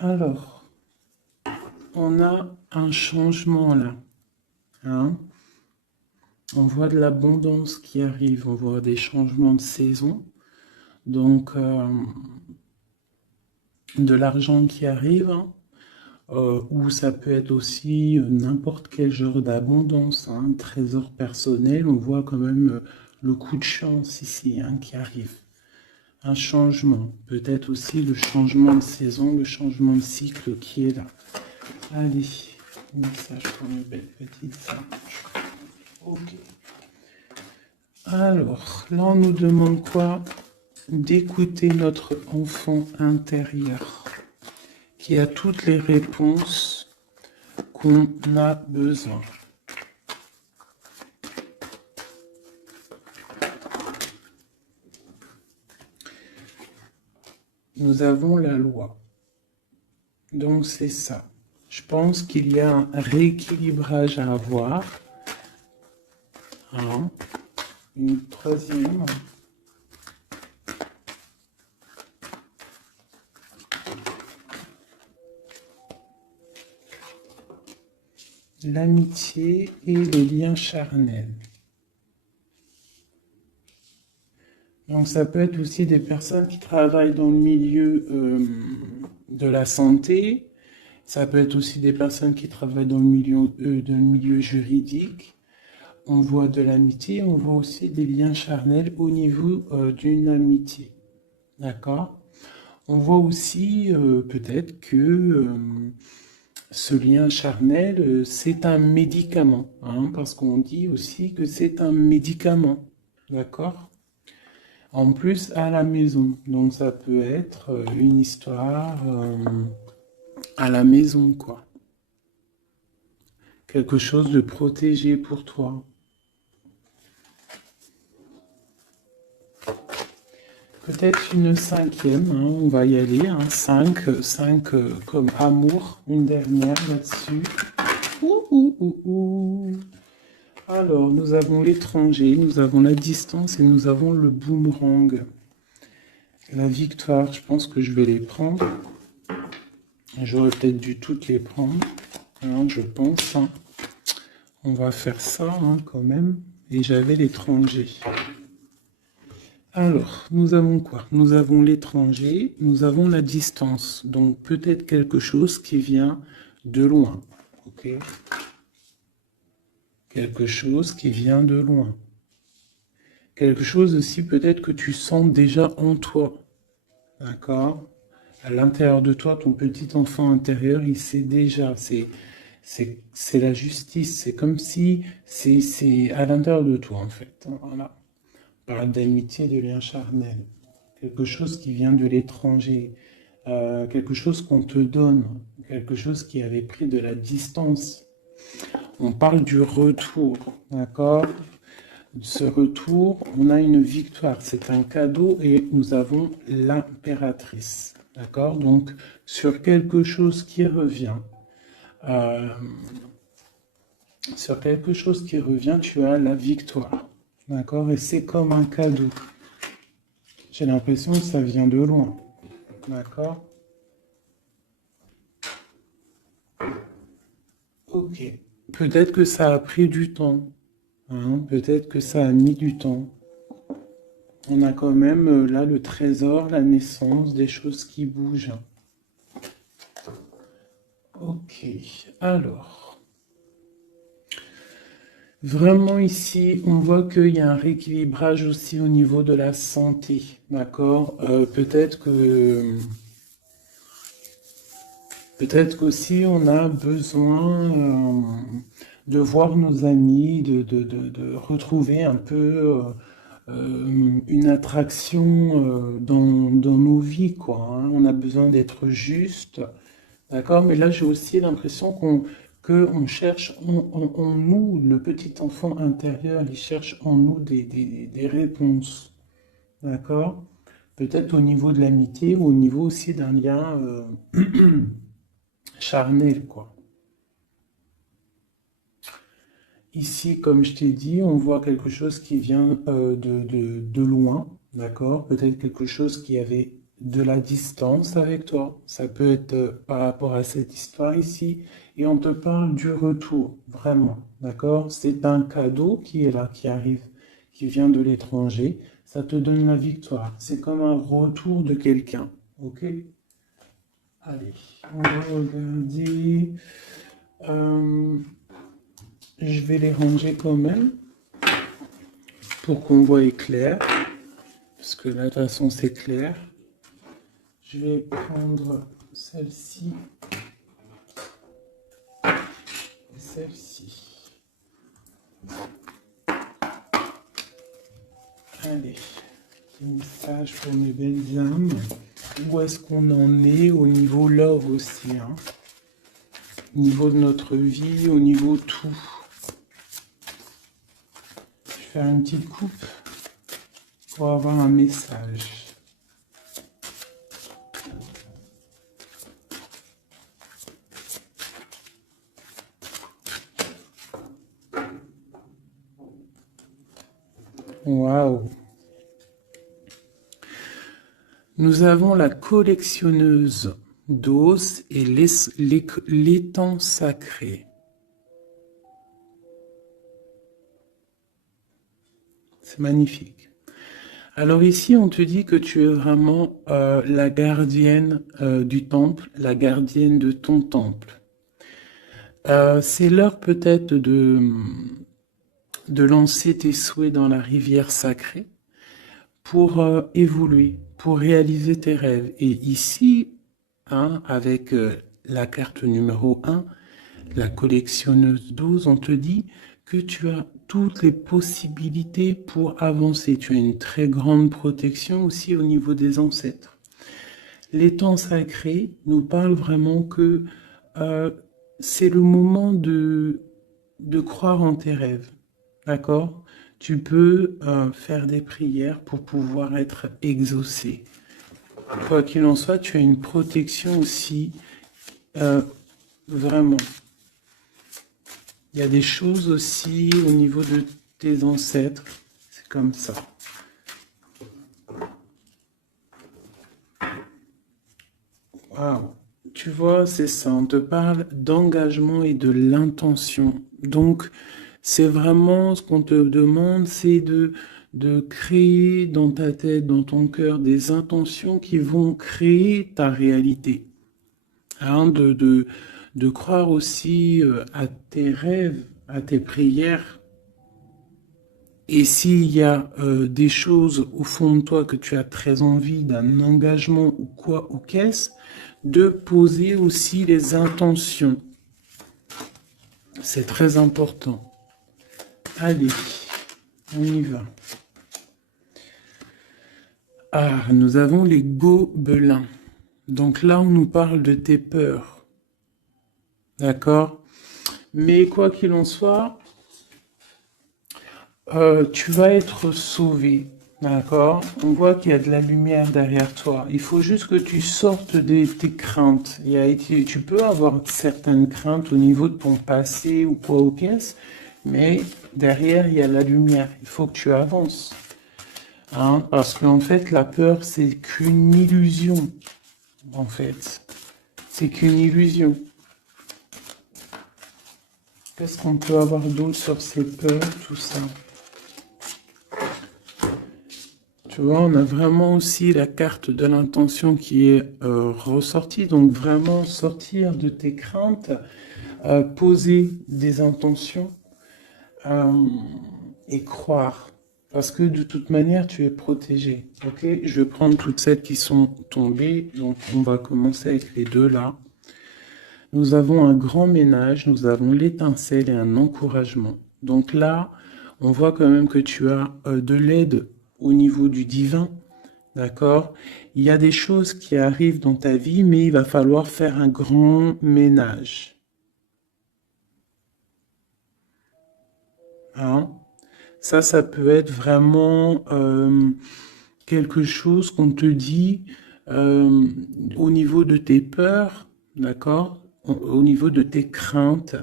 Alors, on a un changement là. Hein. On voit de l'abondance qui arrive, on voit des changements de saison. Donc, de l'argent qui arrive, hein, ou ça peut être aussi n'importe quel genre d'abondance, hein, trésor personnel. On voit quand même le coup de chance ici hein, qui arrive. Un changement, peut-être aussi le changement de saison, le changement de cycle qui est là. Allez, message pour une belle petite singe. Ok. Alors, là on nous demande quoi? D'écouter notre enfant intérieur qui a toutes les réponses qu'on a besoin. Nous avons la loi. Donc c'est ça. Je pense qu'il y a un rééquilibrage à avoir. Hein. Une troisième. L'amitié et les liens charnels. Donc ça peut être aussi des personnes qui travaillent dans le milieu de la santé. Ça peut être aussi des personnes qui travaillent dans le milieu juridique. On voit de l'amitié, on voit aussi des liens charnels au niveau d'une amitié. D'accord? On voit aussi peut-être que ce lien charnel, c'est un médicament. Hein, parce qu'on dit aussi que c'est un médicament. D'accord? En plus, à la maison. Donc ça peut être une histoire à la maison, quoi. Quelque chose de protégé pour toi. Peut-être une cinquième, hein, on va y aller, hein, 5 comme amour, une dernière là-dessus. Alors, nous avons l'étranger, nous avons la distance et nous avons le boomerang. La victoire, je pense que je vais les prendre. J'aurais peut-être dû toutes les prendre, hein, je pense. Hein. On va faire ça hein, quand même. Et j'avais l'étranger. Alors, nous avons quoi? Nous avons l'étranger, nous avons la distance. Donc, peut-être quelque chose qui vient de loin. Ok? Quelque chose qui vient de loin. Quelque chose aussi peut-être que tu sens déjà en toi. D'accord? À l'intérieur de toi, ton petit enfant intérieur, il sait déjà. C'est la justice. C'est comme si c'est à l'intérieur de toi, en fait. Voilà. On parle d'amitié, de lien charnel. Quelque chose qui vient de l'étranger. Quelque chose qu'on te donne. Quelque chose qui avait pris de la distance. On parle du retour. D'accord? Ce retour, on a une victoire. C'est un cadeau et nous avons l'impératrice. D'accord? Donc, sur quelque chose qui revient, euh, tu as la victoire. D'accord? Et c'est comme un cadeau. J'ai l'impression que ça vient de loin. D'accord? Ok. Peut-être que ça a pris du temps. Hein? Peut-être que ça a mis du temps. On a quand même là le trésor, la naissance, des choses qui bougent. Ok, alors, vraiment ici, on voit qu'il y a un rééquilibrage aussi au niveau de la santé, d'accord? Peut-être qu'aussi on a besoin de voir nos amis, de retrouver un peu une attraction dans nos vies, quoi. Hein. On a besoin d'être juste. D'accord? Mais là, j'ai aussi l'impression qu'on cherche en nous, le petit enfant intérieur, il cherche en nous des réponses. D'accord? Peut-être au niveau de l'amitié ou au niveau aussi d'un lien charnel, quoi. Ici, comme je t'ai dit, on voit quelque chose qui vient de loin, d'accord? Peut-être quelque chose qui avait de la distance avec toi. Ça peut être par rapport à cette histoire ici. Et on te parle du retour, vraiment. D'accord? C'est un cadeau qui est là, qui arrive, qui vient de l'étranger. Ça te donne la victoire. C'est comme un retour de quelqu'un. Ok? Allez, on va regarder. Je vais les ranger quand même pour qu'on voie clair. Parce que là, de toute façon, c'est clair. Je vais prendre celle-ci et celle-ci. Allez, petit message pour mes belles âmes. Où est-ce qu'on en est au niveau love aussi, hein? Au niveau de notre vie, au niveau tout. Je vais faire une petite coupe pour avoir un message. Waouh! Nous avons la collectionneuse d'os et l'étang sacré. C'est magnifique. Alors ici, on te dit que tu es vraiment la gardienne du temple, la gardienne de ton temple. C'est l'heure peut-être de lancer tes souhaits dans la rivière sacrée pour évoluer, pour réaliser tes rêves. Et ici, hein, avec la carte numéro 1, la collectionneuse d'os, on te dit que tu as toutes les possibilités pour avancer. Tu as une très grande protection aussi au niveau des ancêtres. L'étang sacré nous parle vraiment que c'est le moment de croire en tes rêves. D'accord? Tu peux faire des prières pour pouvoir être exaucé. Quoi qu'il en soit, tu as une protection aussi, vraiment. Il y a des choses aussi au niveau de tes ancêtres. C'est comme ça. Waouh! Tu vois, c'est ça. On te parle d'engagement et de l'intention. Donc, c'est vraiment ce qu'on te demande, c'est de créer dans ta tête, dans ton cœur, des intentions qui vont créer ta réalité. Hein, de croire aussi à tes rêves, à tes prières. Et s'il y a des choses au fond de toi que tu as très envie, d'un engagement ou quoi, ou qu'est-ce, de poser aussi les intentions. C'est très important. Allez, on y va. Ah, nous avons les gobelins. Donc là, on nous parle de tes peurs. D'accord? Mais quoi qu'il en soit, tu vas être sauvé. D'accord? On voit qu'il y a de la lumière derrière toi. Il faut juste que tu sortes de tes craintes. Tu peux avoir certaines craintes au niveau de ton passé ou quoi ou qu'est-ce, mais derrière, il y a la lumière. Il faut que tu avances. Hein? Parce qu'en fait, la peur, c'est qu'une illusion. En fait, c'est qu'une illusion. Qu'est-ce qu'on peut avoir d'autre sur ces peurs, tout ça? Tu vois, on a vraiment aussi la carte de l'intention qui est ressortie. Donc vraiment sortir de tes craintes, poser des intentions et croire. Parce que de toute manière, tu es protégé. Ok? Je vais prendre toutes celles qui sont tombées. Donc on va commencer avec les deux là. Nous avons un grand ménage, nous avons l'étincelle et un encouragement. Donc là, on voit quand même que tu as de l'aide au niveau du divin, d'accord? Il y a des choses qui arrivent dans ta vie, mais il va falloir faire un grand ménage. Hein? Ça peut être vraiment quelque chose qu'on te dit au niveau de tes peurs, d'accord? Au niveau de tes craintes.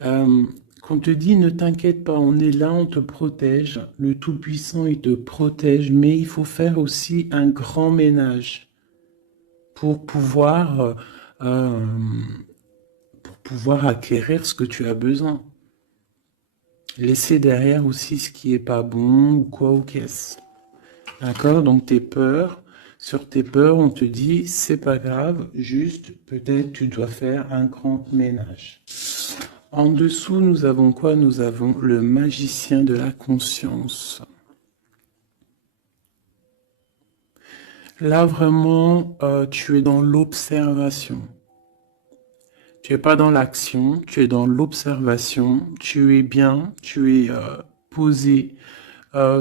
Qu'on te dit, ne t'inquiète pas, on est là, on te protège. Le Tout-Puissant, il te protège, mais il faut faire aussi un grand ménage. pour euh, pour pouvoir acquérir ce que tu as besoin. Laisser derrière aussi ce qui est pas bon ou quoi ou qu'est-ce. D'accord? Donc tes peurs, sur tes peurs, on te dit c'est pas grave, juste peut-être tu dois faire un grand ménage. En dessous, nous avons quoi? Nous avons le magicien de la conscience. Là, vraiment, tu es dans l'observation. Tu es pas dans l'action, tu es dans l'observation. Tu es bien, tu es posé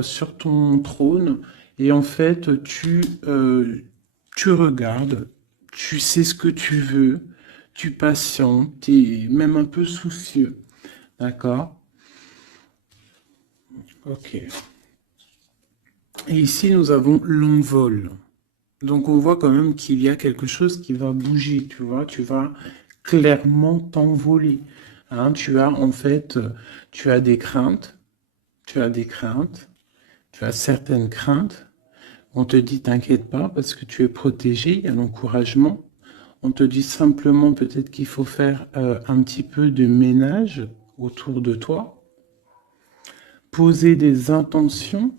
sur ton trône. Et en fait, tu regardes, tu sais ce que tu veux, tu patientes, tu es même un peu soucieux. D'accord? Ok. Et ici, nous avons l'envol. Donc, on voit quand même qu'il y a quelque chose qui va bouger, tu vois. Tu vas clairement t'envoler. Hein, tu as, en fait, tu as des craintes. Tu as des craintes. Tu as certaines craintes. On te dit, t'inquiète pas, parce que tu es protégé, il y a l'encouragement. On te dit simplement peut-être qu'il faut faire un petit peu de ménage autour de toi. Poser des intentions.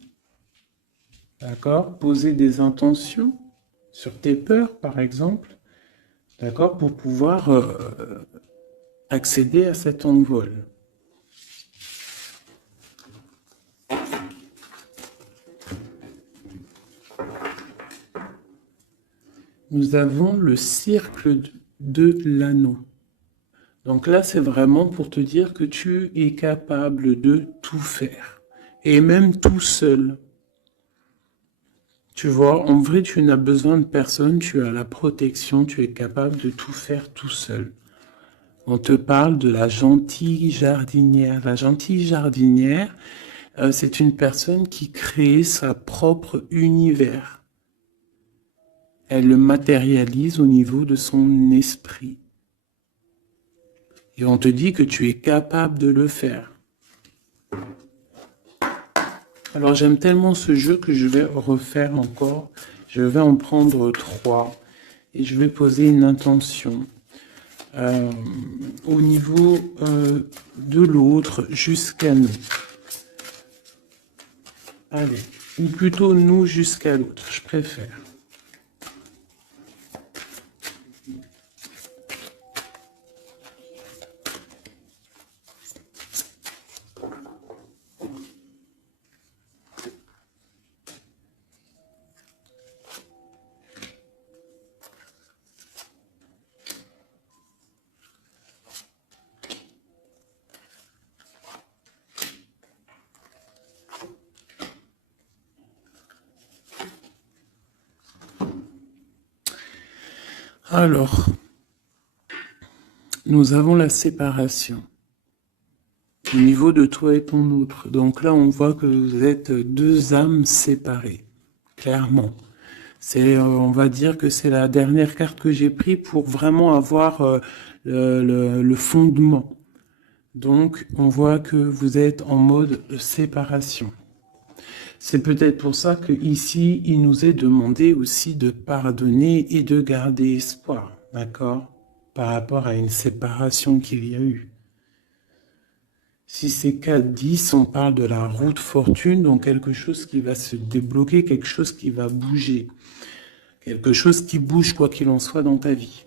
D'accord? Poser des intentions sur tes peurs, par exemple, d'accord, pour pouvoir accéder à cet envol. Nous avons le cercle de l'anneau. Donc là, c'est vraiment pour te dire que tu es capable de tout faire, et même tout seul. Tu vois, en vrai, tu n'as besoin de personne, tu as la protection, tu es capable de tout faire tout seul. On te parle de la gentille jardinière. La gentille jardinière, c'est une personne qui crée sa propre univers. Elle le matérialise au niveau de son esprit. Et on te dit que tu es capable de le faire. Alors j'aime tellement ce jeu que je vais refaire encore. Je vais en prendre 3 et je vais poser une intention au niveau de l'autre jusqu'à nous. Allez, ou plutôt nous jusqu'à l'autre, je préfère. Alors, nous avons la séparation au niveau de toi et ton autre. Donc là, on voit que vous êtes deux âmes séparées, clairement. C'est, on va dire que c'est la dernière carte que j'ai prise pour vraiment avoir le fondement. Donc, on voit que vous êtes en mode séparation. C'est peut-être pour ça que ici, il nous est demandé aussi de pardonner et de garder espoir, d'accord, par rapport à une séparation qu'il y a eu. Si c'est 4-10, on parle de la route fortune, donc quelque chose qui va se débloquer, quelque chose qui va bouger. Quelque chose qui bouge quoi qu'il en soit dans ta vie.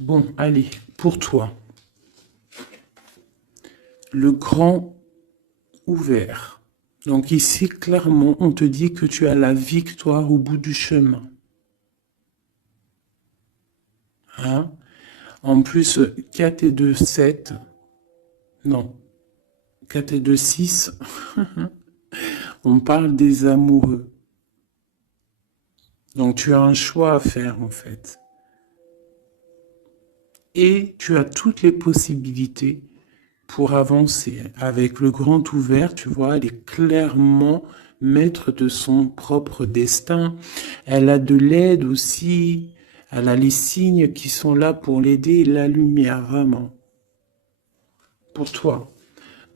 Bon, allez, pour toi. Le grand ouvert. Donc ici, clairement, on te dit que tu as la victoire au bout du chemin. Hein? En plus, 4 et 2, 7. Non. 4 et 2, 6. On parle des amoureux. Donc tu as un choix à faire en fait. Et tu as toutes les possibilités pour avancer. Avec le grand ouvert, tu vois, elle est clairement maître de son propre destin. Elle a de l'aide aussi. Elle a les signes qui sont là pour l'aider, la lumière, vraiment. Pour toi.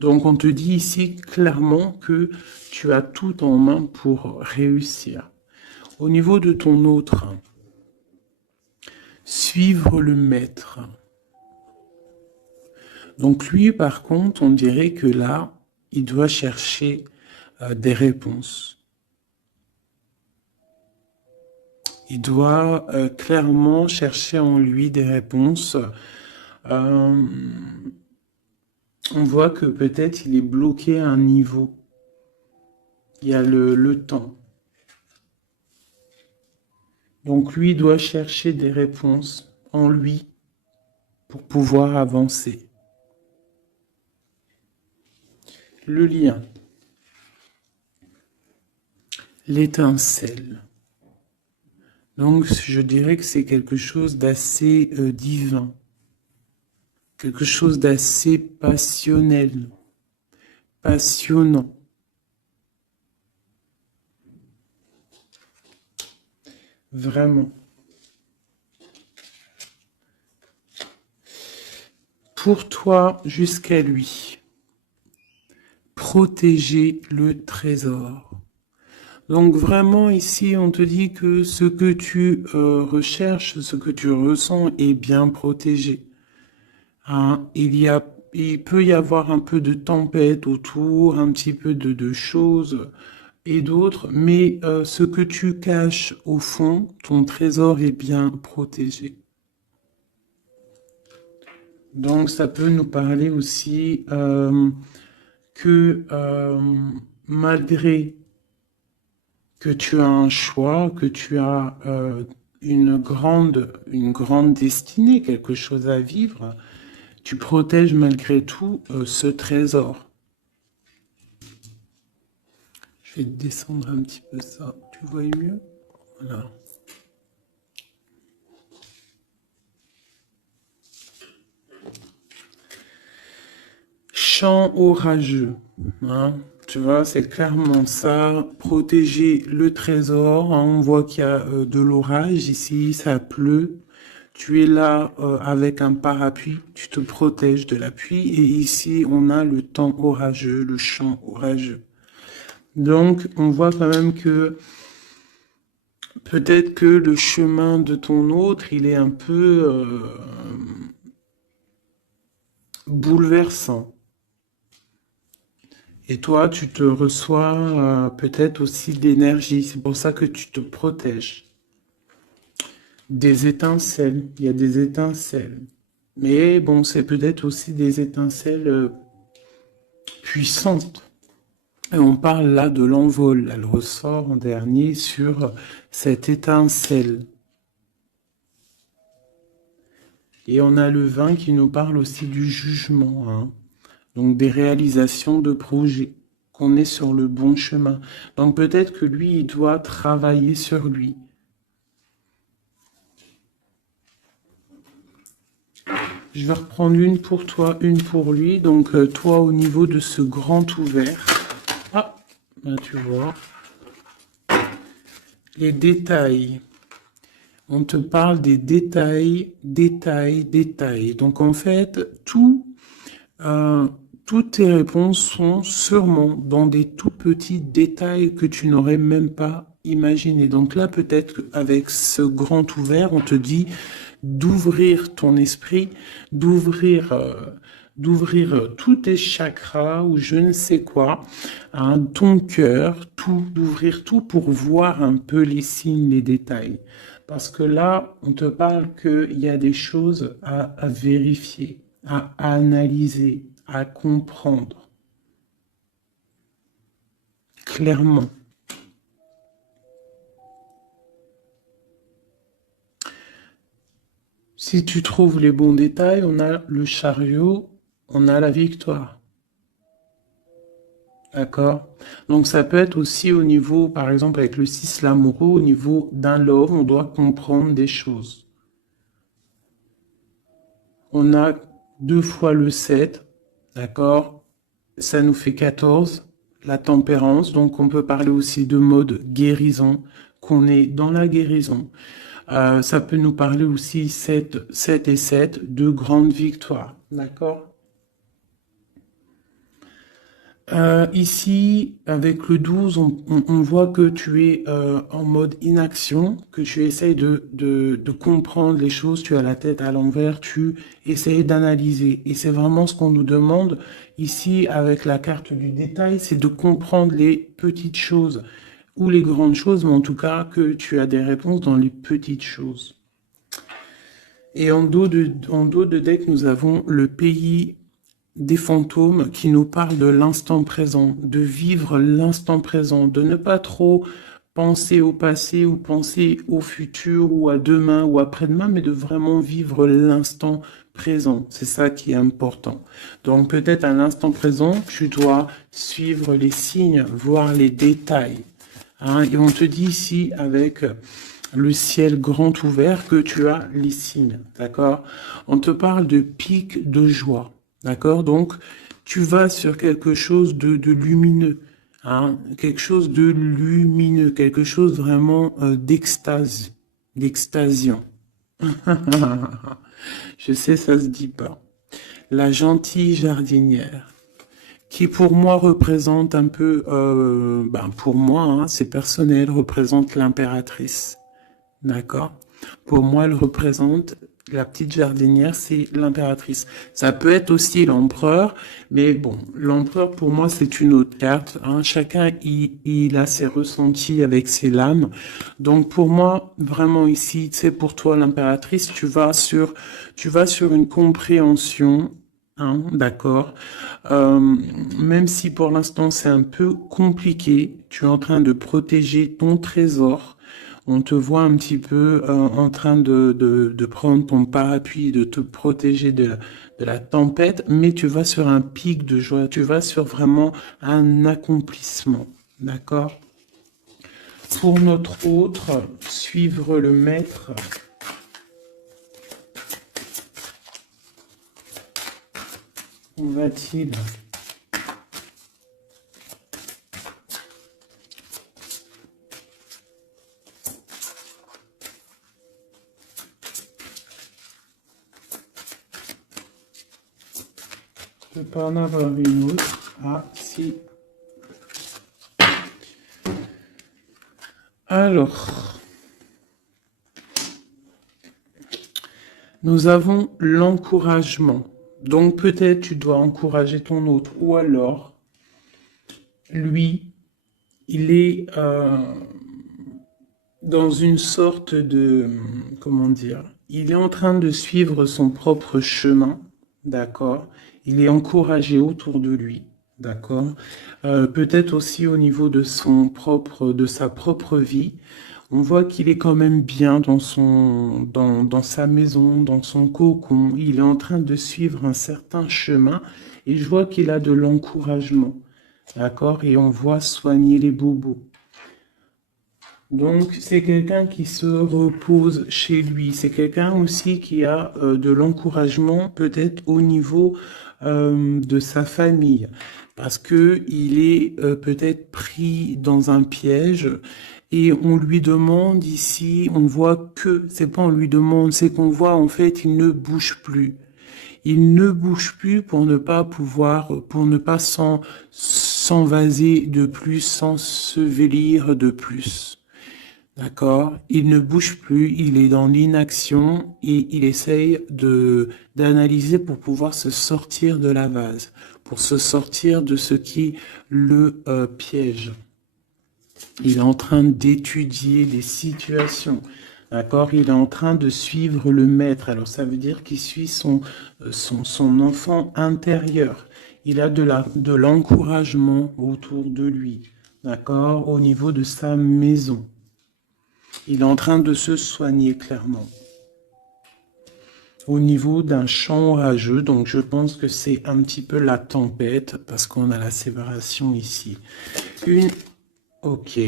Donc on te dit ici clairement que tu as tout en main pour réussir. Au niveau de ton autre, suivre le maître. Donc lui, par contre, on dirait que là, il doit chercher des réponses. Il doit clairement chercher en lui des réponses. On voit que peut-être il est bloqué à un niveau. Il y a le temps. Donc lui doit chercher des réponses en lui pour pouvoir avancer. Le lien. L'étincelle. Donc je dirais que c'est quelque chose d'assez divin. Quelque chose d'assez passionnel. Passionnant. Vraiment. Pour toi jusqu'à lui. Protéger le trésor. Donc vraiment ici on te dit que ce que tu recherches, ce que tu ressens est bien protégé. Hein, il peut y avoir un peu de tempête autour, un petit peu de choses et d'autres, mais ce que tu caches au fond, ton trésor est bien protégé. Donc ça peut nous parler aussi que malgré que tu as un choix, que tu as une grande destinée, quelque chose à vivre, tu protèges malgré tout ce trésor. Je vais descendre un petit peu ça. Tu vois mieux? Voilà. Chant orageux. Hein? Tu vois, c'est clairement ça. Protéger le trésor. Hein? On voit qu'il y a de l'orage ici, ça pleut. Tu es là avec un parapluie, tu te protèges de la pluie. Et ici, on a le temps orageux, le chant orageux. Donc, on voit quand même que peut-être que le chemin de ton autre, il est un peu bouleversant. Et toi, tu te reçois peut-être aussi de l'énergie. C'est pour ça que tu te protèges. Des étincelles. Il y a des étincelles. Mais bon, c'est peut-être aussi des étincelles puissantes. Et on parle là de l'envol. Elle ressort en dernier sur cette étincelle. Et on a le 20 qui nous parle aussi du jugement. Hein. Donc des réalisations de projets, qu'on est sur le bon chemin. Donc peut-être que lui, il doit travailler sur lui. Je vais reprendre une pour toi, une pour lui. Donc toi, au niveau de ce grand ouvert. Ah, là tu vois. Les détails. On te parle des détails, détails. Donc en fait, toutes tes réponses sont sûrement dans des tout petits détails que tu n'aurais même pas imaginé. Donc là, peut-être qu'avec ce grand ouvert, on te dit d'ouvrir ton esprit, d'ouvrir tous tes chakras ou je ne sais quoi, hein, ton cœur, tout, d'ouvrir tout pour voir un peu les signes, les détails. Parce que là, on te parle qu'il y a des choses à vérifier, à analyser, à comprendre. Clairement. Si tu trouves les bons détails, on a le chariot, on a la victoire. D'accord? Donc ça peut être aussi au niveau, par exemple avec le 6 l'amoureux, au niveau d'un love, on doit comprendre des choses. On a 2 fois le 7, d'accord? Ça nous fait 14, la tempérance, donc on peut parler aussi de mode guérison, qu'on est dans la guérison. Ça peut nous parler aussi 7 et 7, de grandes victoires, d'accord? Ici, avec le 12, on voit que tu es en mode inaction, que tu essayes de comprendre les choses, tu as la tête à l'envers, tu essayes d'analyser. Et c'est vraiment ce qu'on nous demande ici avec la carte du détail, c'est de comprendre les petites choses ou les grandes choses, mais en tout cas que tu as des réponses dans les petites choses. Et en dos de deck, nous avons le pays des fantômes qui nous parlent de l'instant présent, de vivre l'instant présent, de ne pas trop penser au passé ou penser au futur ou à demain ou après-demain, mais de vraiment vivre l'instant présent. C'est ça qui est important. Donc peut-être à l'instant présent, tu dois suivre les signes, voir les détails. Hein, et on te dit ici avec le ciel grand ouvert que tu as les signes, d'accord? On te parle de pic de joie, d'accord? Donc, tu vas sur quelque chose de lumineux, hein? Quelque chose de lumineux, quelque chose vraiment d'extase, d'extasiant. Je sais, ça se dit pas. La gentille jardinière, qui pour moi représente un peu, pour moi, hein, c'est personnel, représente l'impératrice. D'accord? Pour moi, elle représente la petite jardinière, c'est l'impératrice. Ça peut être aussi l'empereur, mais bon, l'empereur pour moi c'est une autre carte. Hein. Chacun il a ses ressentis avec ses lames. Donc pour moi, vraiment ici, c'est pour toi l'impératrice, tu vas sur une compréhension. Hein, d'accord. Même si pour l'instant c'est un peu compliqué, tu es en train de protéger ton trésor. On te voit un petit peu en train de prendre ton parapluie, de te protéger de la tempête, mais tu vas sur un pic de joie, tu vas sur vraiment un accomplissement, d'accord? Pour notre autre, suivre le maître. Où va-t-il? Je peux pas en avoir une autre. Ah, si. Alors, nous avons l'encouragement. Donc peut-être tu dois encourager ton autre. Ou alors, lui, il est dans une sorte de... Comment dire? Il est en train de suivre son propre chemin. D'accord? Il est encouragé autour de lui. D'accord? Peut-être aussi au niveau de de sa propre vie. On voit qu'il est quand même bien dans sa maison, dans son cocon. Il est en train de suivre un certain chemin et je vois qu'il a de l'encouragement. D'accord? Et on voit soigner les bobos. Donc, c'est quelqu'un qui se repose chez lui. C'est quelqu'un aussi qui a de l'encouragement, peut-être au niveau de sa famille, parce que il est peut-être pris dans un piège et on lui demande ici, on voit que, c'est pas on lui demande, c'est qu'on voit en fait, il ne bouge plus. Il ne bouge plus pour ne pas pouvoir, pour ne pas s'envaser de plus, s'ensevelir de plus. D'accord? Il ne bouge plus, il est dans l'inaction et il essaye d'analyser pour pouvoir se sortir de la vase, pour se sortir de ce qui le piège. Il est en train d'étudier les situations. D'accord? Il est en train de suivre le maître. Alors ça veut dire qu'il suit son enfant intérieur. Il a de l'encouragement autour de lui. D'accord? Au niveau de sa maison. Il est en train de se soigner clairement. Au niveau d'un champ orageux, donc je pense que c'est un petit peu la tempête, parce qu'on a la séparation ici. Ok.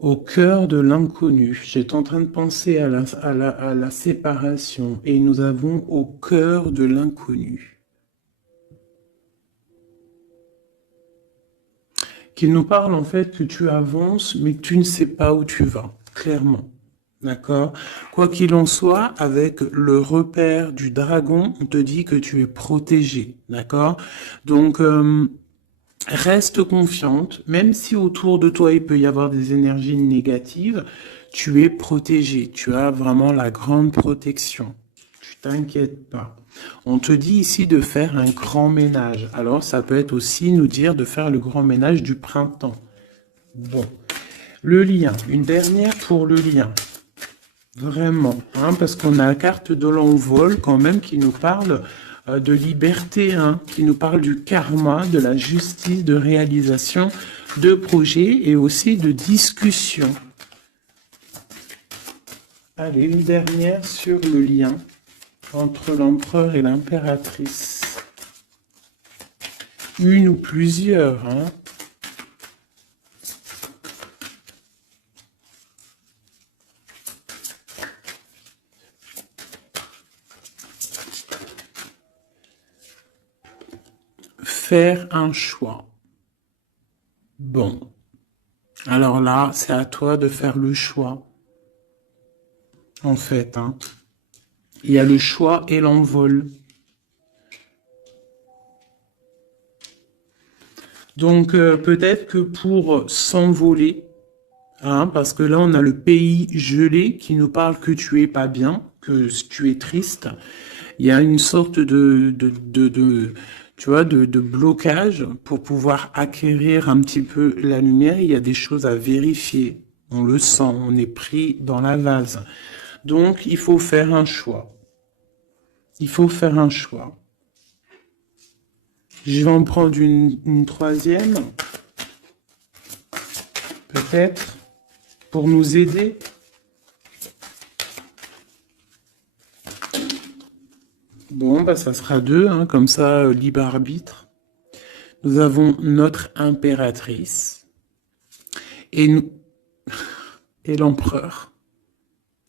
Au cœur de l'inconnu. J'étais en train de penser à la séparation, et nous avons au cœur de l'inconnu. Qu'il nous parle en fait que tu avances, mais que tu ne sais pas où tu vas, clairement. D'accord? Quoi qu'il en soit, avec le repère du dragon, on te dit que tu es protégé. D'accord? Donc, Reste confiante, même si autour de toi il peut y avoir des énergies négatives, tu es protégé, tu as vraiment la grande protection. Tu t'inquiètes pas. On te dit ici de faire un grand ménage. Alors ça peut être aussi nous dire de faire le grand ménage du printemps. Bon, le lien, une dernière pour le lien. Vraiment, hein, parce qu'on a la carte de l'envol quand même qui nous parle de liberté, hein, qui nous parle du karma, de la justice, de réalisation, de projets et aussi de discussion. Allez, une dernière sur le lien entre l'empereur et l'impératrice. Une ou plusieurs, hein. Faire un choix. Bon. Alors là, c'est à toi de faire le choix. En fait, hein. Il y a le choix et l'envol. Donc, peut-être que pour s'envoler, hein, parce que là, on a le pays gelé qui nous parle que tu es pas bien, que tu es triste. Il y a une sorte tu vois, de blocage pour pouvoir acquérir un petit peu la lumière. Il y a des choses à vérifier. On le sent, on est pris dans la vase. Donc, il faut faire un choix. Il faut faire un choix. Je vais en prendre une troisième. Peut-être. Pour nous aider. Bon, bah ça sera deux, hein, comme ça, libre arbitre. Nous avons notre impératrice et nous et l'empereur.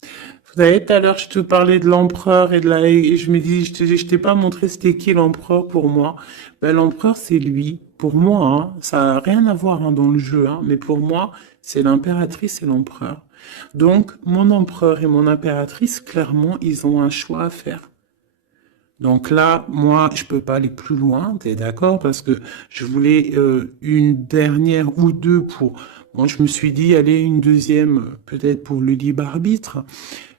Vous savez, tout à l'heure, je te parlais de l'empereur et je me dis, je t'ai pas montré c'était qui l'empereur pour moi. Ben, l'empereur, c'est lui. Pour moi, hein, ça n'a rien à voir hein, dans le jeu, hein, mais pour moi, c'est l'impératrice et l'empereur. Donc, mon empereur et mon impératrice, clairement, ils ont un choix à faire. Donc là, moi, je peux pas aller plus loin, t'es d'accord? Parce que je voulais une dernière ou deux pour... Bon, je me suis dit, allez, une deuxième, peut-être pour le libre arbitre.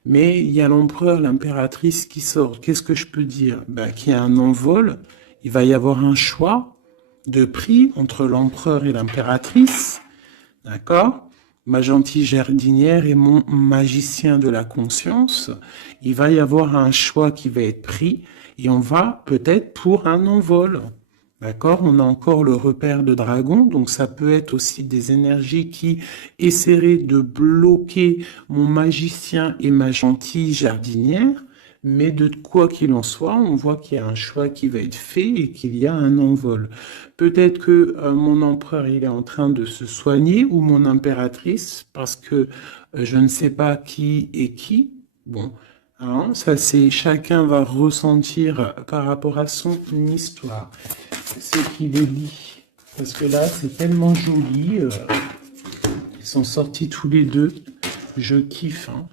Mais il y a l'empereur, l'impératrice qui sort. Qu'est-ce que je peux dire? Ben, qu'il y a un envol. Il va y avoir un choix de prix entre l'empereur et l'impératrice. D'accord? Ma gentille jardinière et mon magicien de la conscience. Il va y avoir un choix qui va être pris et on va peut-être pour un envol. D'accord? On a encore le repère de dragon, donc ça peut être aussi des énergies qui essaieraient de bloquer mon magicien et ma gentille jardinière. Mais de quoi qu'il en soit, on voit qu'il y a un choix qui va être fait et qu'il y a un envol. Peut-être que mon empereur il est en train de se soigner ou mon impératrice parce que je ne sais pas qui est qui. Bon, hein, ça c'est chacun va ressentir par rapport à son histoire ce qu'il est dit. Parce que là c'est tellement joli. Ils sont sortis tous les deux. Je kiffe. Hein.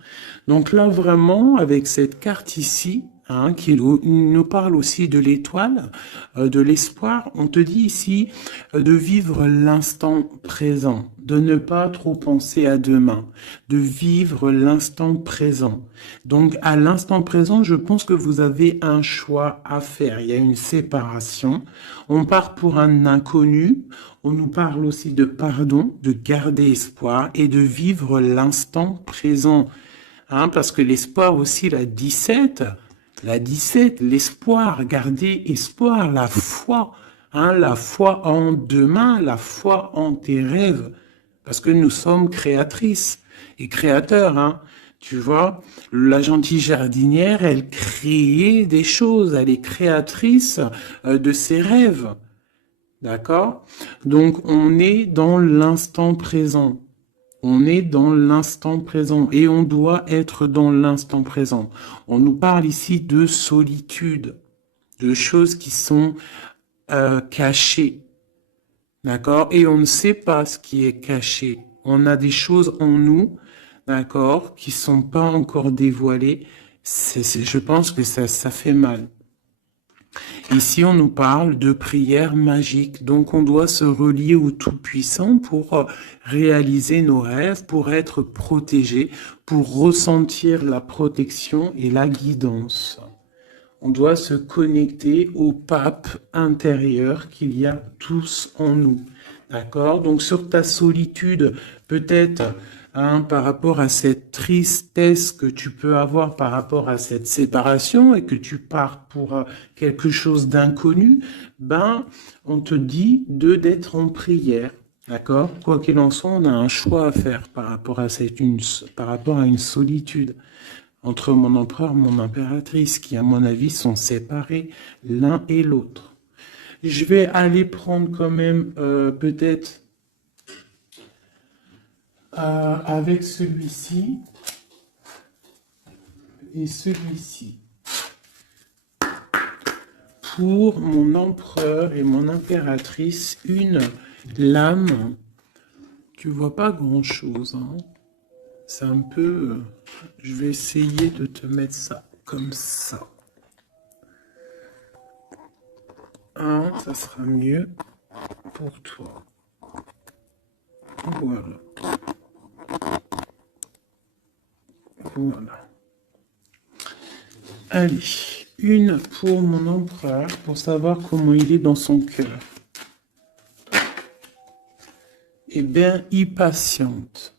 Donc là, vraiment, avec cette carte ici, hein, qui nous parle aussi de l'étoile, de l'espoir, on te dit ici de vivre l'instant présent, de ne pas trop penser à demain, de vivre l'instant présent. Donc à l'instant présent, je pense que vous avez un choix à faire. Il y a une séparation. On part pour un inconnu. On nous parle aussi de pardon, de garder espoir et de vivre l'instant présent. Hein, parce que l'espoir aussi, la 17, l'espoir, garder espoir, la foi, hein, la foi en demain, la foi en tes rêves. Parce que nous sommes créatrices et créateurs, hein. Tu vois, la gentille jardinière, elle crée des choses, elle est créatrice de ses rêves. D'accord? Donc, on est dans l'instant présent. On est dans l'instant présent et on doit être dans l'instant présent. On nous parle ici de solitude, de choses qui sont cachées. D'accord? Et on ne sait pas ce qui est caché. On a des choses en nous, d'accord, qui sont pas encore dévoilées. Je pense que ça fait mal. Ici, on nous parle de prière magique. Donc, on doit se relier au Tout-Puissant pour réaliser nos rêves, pour être protégé, pour ressentir la protection et la guidance. On doit se connecter au pape intérieur qu'il y a tous en nous. D'accord? Donc, sur ta solitude, peut-être, hein, par rapport à cette tristesse que tu peux avoir par rapport à cette séparation et que tu pars pour quelque chose d'inconnu, ben, on te dit d'être en prière. D'accord? Quoi qu'il en soit, on a un choix à faire par rapport à par rapport à une solitude entre mon empereur et mon impératrice, qui, à mon avis, sont séparés l'un et l'autre. Je vais aller prendre quand même peut-être avec celui-ci et celui-ci. Pour mon empereur et mon impératrice, une lame. Tu vois pas grand-chose, hein. C'est un peu... je vais essayer de te mettre ça comme ça. Hein, ça sera mieux pour toi. Voilà. Voilà. Allez, une pour mon empereur, pour savoir comment il est dans son cœur. Eh bien, il patiente.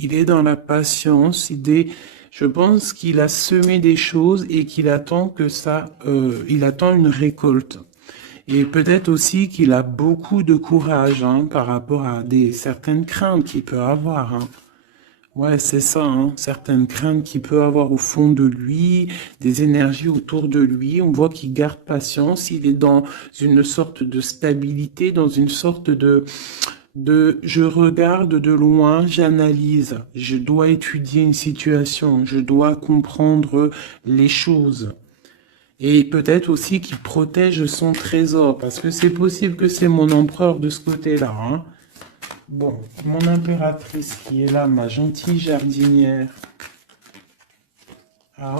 Il est dans la patience, je pense qu'il a semé des choses et qu'il attend que ça, il attend une récolte. Et peut-être aussi qu'il a beaucoup de courage, hein, par rapport à certaines craintes qu'il peut avoir, hein. Ouais, c'est ça, hein, certaines craintes qu'il peut avoir au fond de lui, des énergies autour de lui. On voit qu'il garde patience, il est dans une sorte de stabilité, dans une sorte de je regarde de loin, j'analyse, je dois étudier une situation, je dois comprendre les choses. Et peut-être aussi qu'il protège son trésor, parce que c'est possible que c'est mon empereur de ce côté-là, hein. Bon, mon impératrice qui est là, ma gentille jardinière. Ah.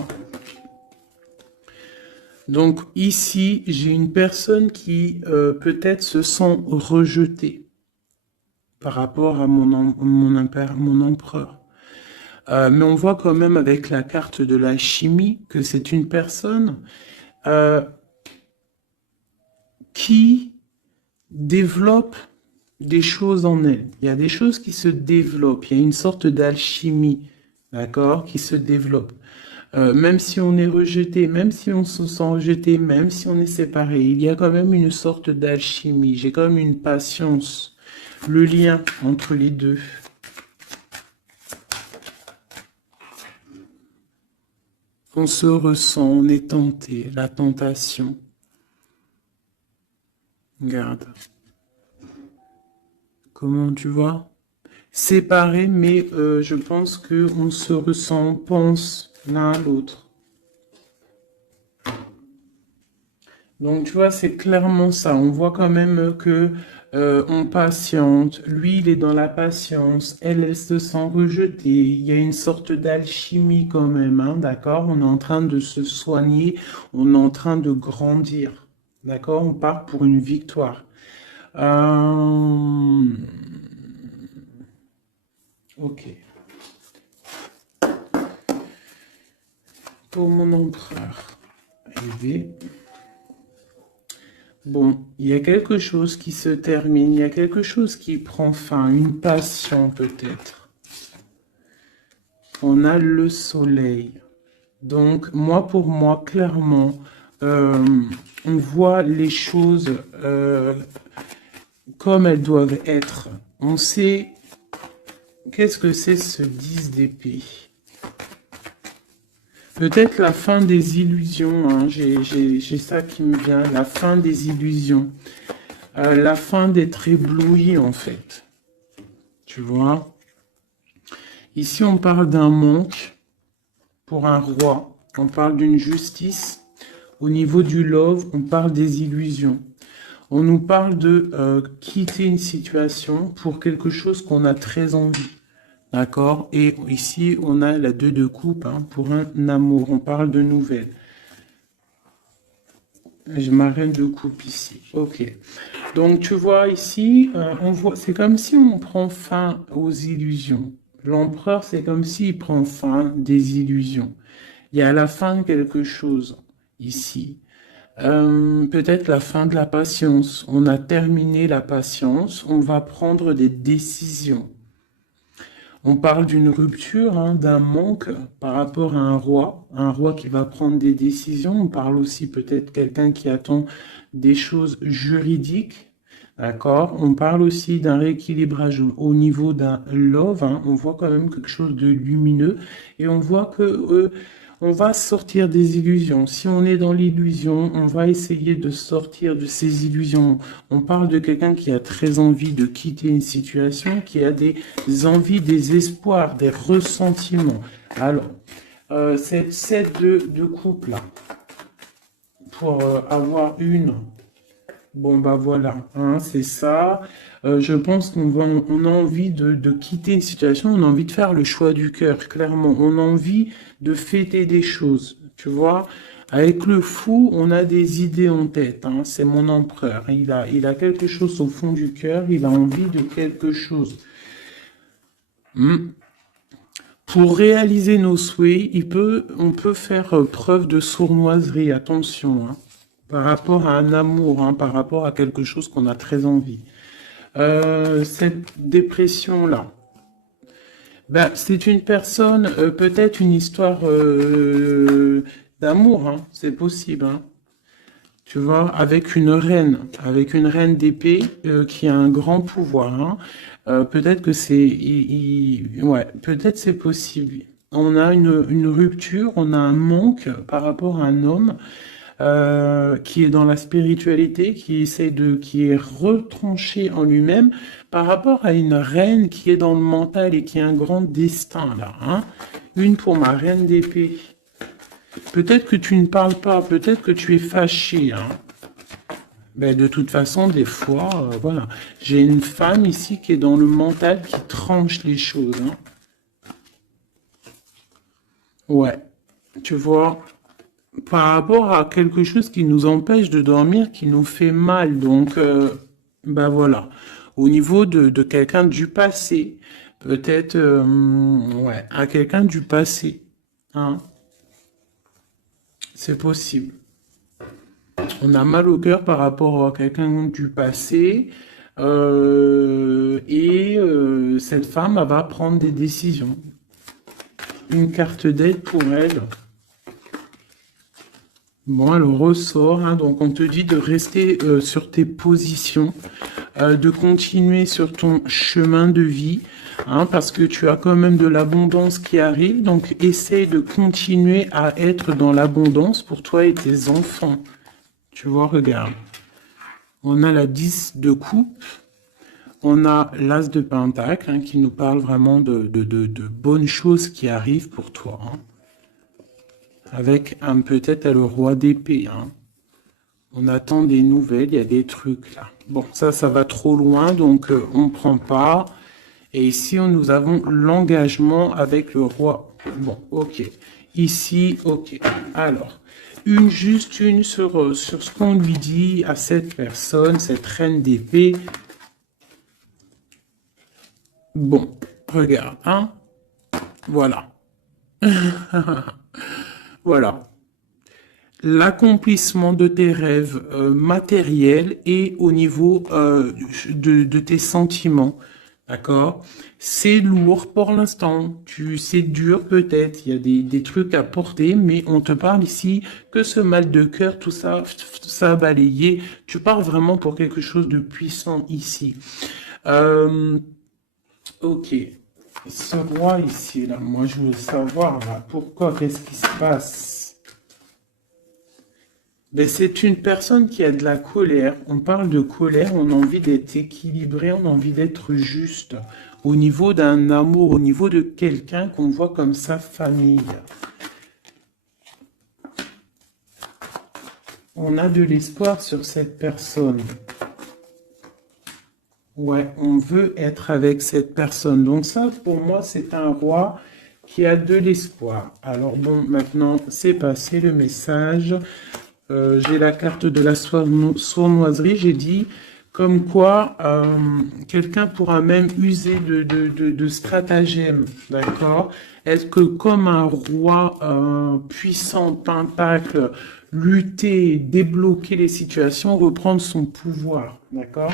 Donc ici, j'ai une personne qui peut-être se sent rejetée par rapport à mon empereur. Mais on voit quand même avec la carte de la chimie que c'est une personne qui développe des choses en elle. Il y a des choses qui se développent. Il y a une sorte d'alchimie, d'accord, qui se développe. Même si on est rejeté, même si on se sent rejeté, même si on est séparé, il y a quand même une sorte d'alchimie. J'ai quand même une patience. Le lien entre les deux. On se ressent, on est tenté, la tentation. Regarde. Comment tu vois? Séparés, mais je pense qu'on se ressent, on pense l'un à l'autre. Donc tu vois, c'est clairement ça. On voit quand même que on patiente. Lui, il est dans la patience. Elle se sent rejetée. Il y a une sorte d'alchimie quand même, hein, d'accord? On est en train de se soigner. On est en train de grandir. D'accord? On part pour une victoire. Ok. Pour mon empereur. Élevé. Bon, il y a quelque chose qui se termine, il y a quelque chose qui prend fin, une passion peut-être. On a le soleil. Donc, pour moi, clairement, on voit les choses comme elles doivent être. On sait qu'est-ce que c'est ce 10 d'épée. Peut-être la fin des illusions, hein. J'ai ça qui me vient, la fin des illusions. La fin d'être ébloui, en fait. Tu vois? Ici, on parle d'un manque pour un roi. On parle d'une justice. Au niveau du love, on parle des illusions. On nous parle de quitter une situation pour quelque chose qu'on a très envie. D'accord? Et ici, on a la 2 de coupe, hein, pour un amour. On parle de nouvelles. J'ai ma reine de coupe ici. Ok. Donc, tu vois ici, on voit, c'est comme si on prend fin aux illusions. L'empereur, c'est comme s'il prend fin des illusions. Il y a la fin de quelque chose ici. Peut-être la fin de la patience. On a terminé la patience. On va prendre des décisions. On parle d'une rupture, hein, d'un manque par rapport à un roi qui va prendre des décisions. On parle aussi peut-être quelqu'un qui attend des choses juridiques, d'accord? On parle aussi d'un rééquilibrage au niveau d'un love, hein. On voit quand même quelque chose de lumineux et on voit que on va sortir des illusions. Si on est dans l'illusion, on va essayer de sortir de ces illusions. On parle de quelqu'un qui a très envie de quitter une situation, qui a des envies, des espoirs, des ressentiments. Alors, cette set de couple là, pour avoir une, bon bah voilà, hein, c'est ça. Je pense on a envie de quitter une situation, on a envie de faire le choix du cœur, clairement. On a envie de fêter des choses, tu vois. Avec le fou, on a des idées en tête, hein. C'est mon empereur. Il a quelque chose au fond du cœur, il a envie de quelque chose. Hmm. Pour réaliser nos souhaits, on peut faire preuve de sournoiserie, attention, hein, par rapport à un amour, hein, par rapport à quelque chose qu'on a très envie. Cette dépression-là, ben, c'est une personne, peut-être une histoire d'amour, hein, c'est possible, hein. Tu vois, avec une reine d'épée qui a un grand pouvoir, hein. Peut-être que ouais, peut-être c'est possible. On a une rupture, on a un manque par rapport à un homme qui est dans la spiritualité, qui est retranché en lui-même par rapport à une reine qui est dans le mental et qui a un grand destin là, hein. Une pour ma reine d'épée. Peut-être que tu ne parles pas, peut-être que tu es fâché, hein. Ben, de toute façon, des fois, voilà. J'ai une femme ici qui est dans le mental, qui tranche les choses, hein. Ouais, tu vois, par rapport à quelque chose qui nous empêche de dormir, qui nous fait mal. Donc, ben voilà. Au niveau de quelqu'un du passé, peut-être, ouais, à quelqu'un du passé, hein. C'est possible. On a mal au cœur par rapport à quelqu'un du passé. Cette femme, elle va prendre des décisions. Une carte d'aide pour elle. Bon, elle ressort, hein, donc on te dit de rester sur tes positions, de continuer sur ton chemin de vie, hein, parce que tu as quand même de l'abondance qui arrive, donc essaye de continuer à être dans l'abondance pour toi et tes enfants. Tu vois, regarde. On a la 10 de coupe, on a l'as de pentacle, hein, qui nous parle vraiment de bonnes choses qui arrivent pour toi, hein. Avec peut-être le roi d'épée, hein. On attend des nouvelles, il y a des trucs là. Bon, ça va trop loin, donc on prend pas. Et ici, nous avons l'engagement avec le roi. Bon, ok. Ici, ok. Alors, juste une sur ce qu'on lui dit à cette personne, cette reine d'épée. Bon, regarde, hein. Voilà. Voilà. L'accomplissement de tes rêves matériels et au niveau de tes sentiments. D'accord? C'est lourd pour l'instant. C'est dur peut-être. Il y a des trucs à porter, mais on te parle ici que ce mal de cœur, tout ça a balayé. Tu parles vraiment pour quelque chose de puissant ici. Ok. Ce roi ici, là, moi je veux savoir là, pourquoi, qu'est-ce qui se passe? Ben, c'est une personne qui a de la colère. On parle de colère, on a envie d'être équilibré, on a envie d'être juste. Au niveau d'un amour, au niveau de quelqu'un qu'on voit comme sa famille. On a de l'espoir sur cette personne. Ouais, on veut être avec cette personne. Donc ça, pour moi, c'est un roi qui a de l'espoir. Alors bon, maintenant, c'est passé le message. j'ai la carte de la sournoiserie, j'ai dit comme quoi quelqu'un pourra même user de stratagèmes, d'accord? Est-ce que comme un roi puissant, pentacle, lutter, débloquer les situations, reprendre son pouvoir, d'accord?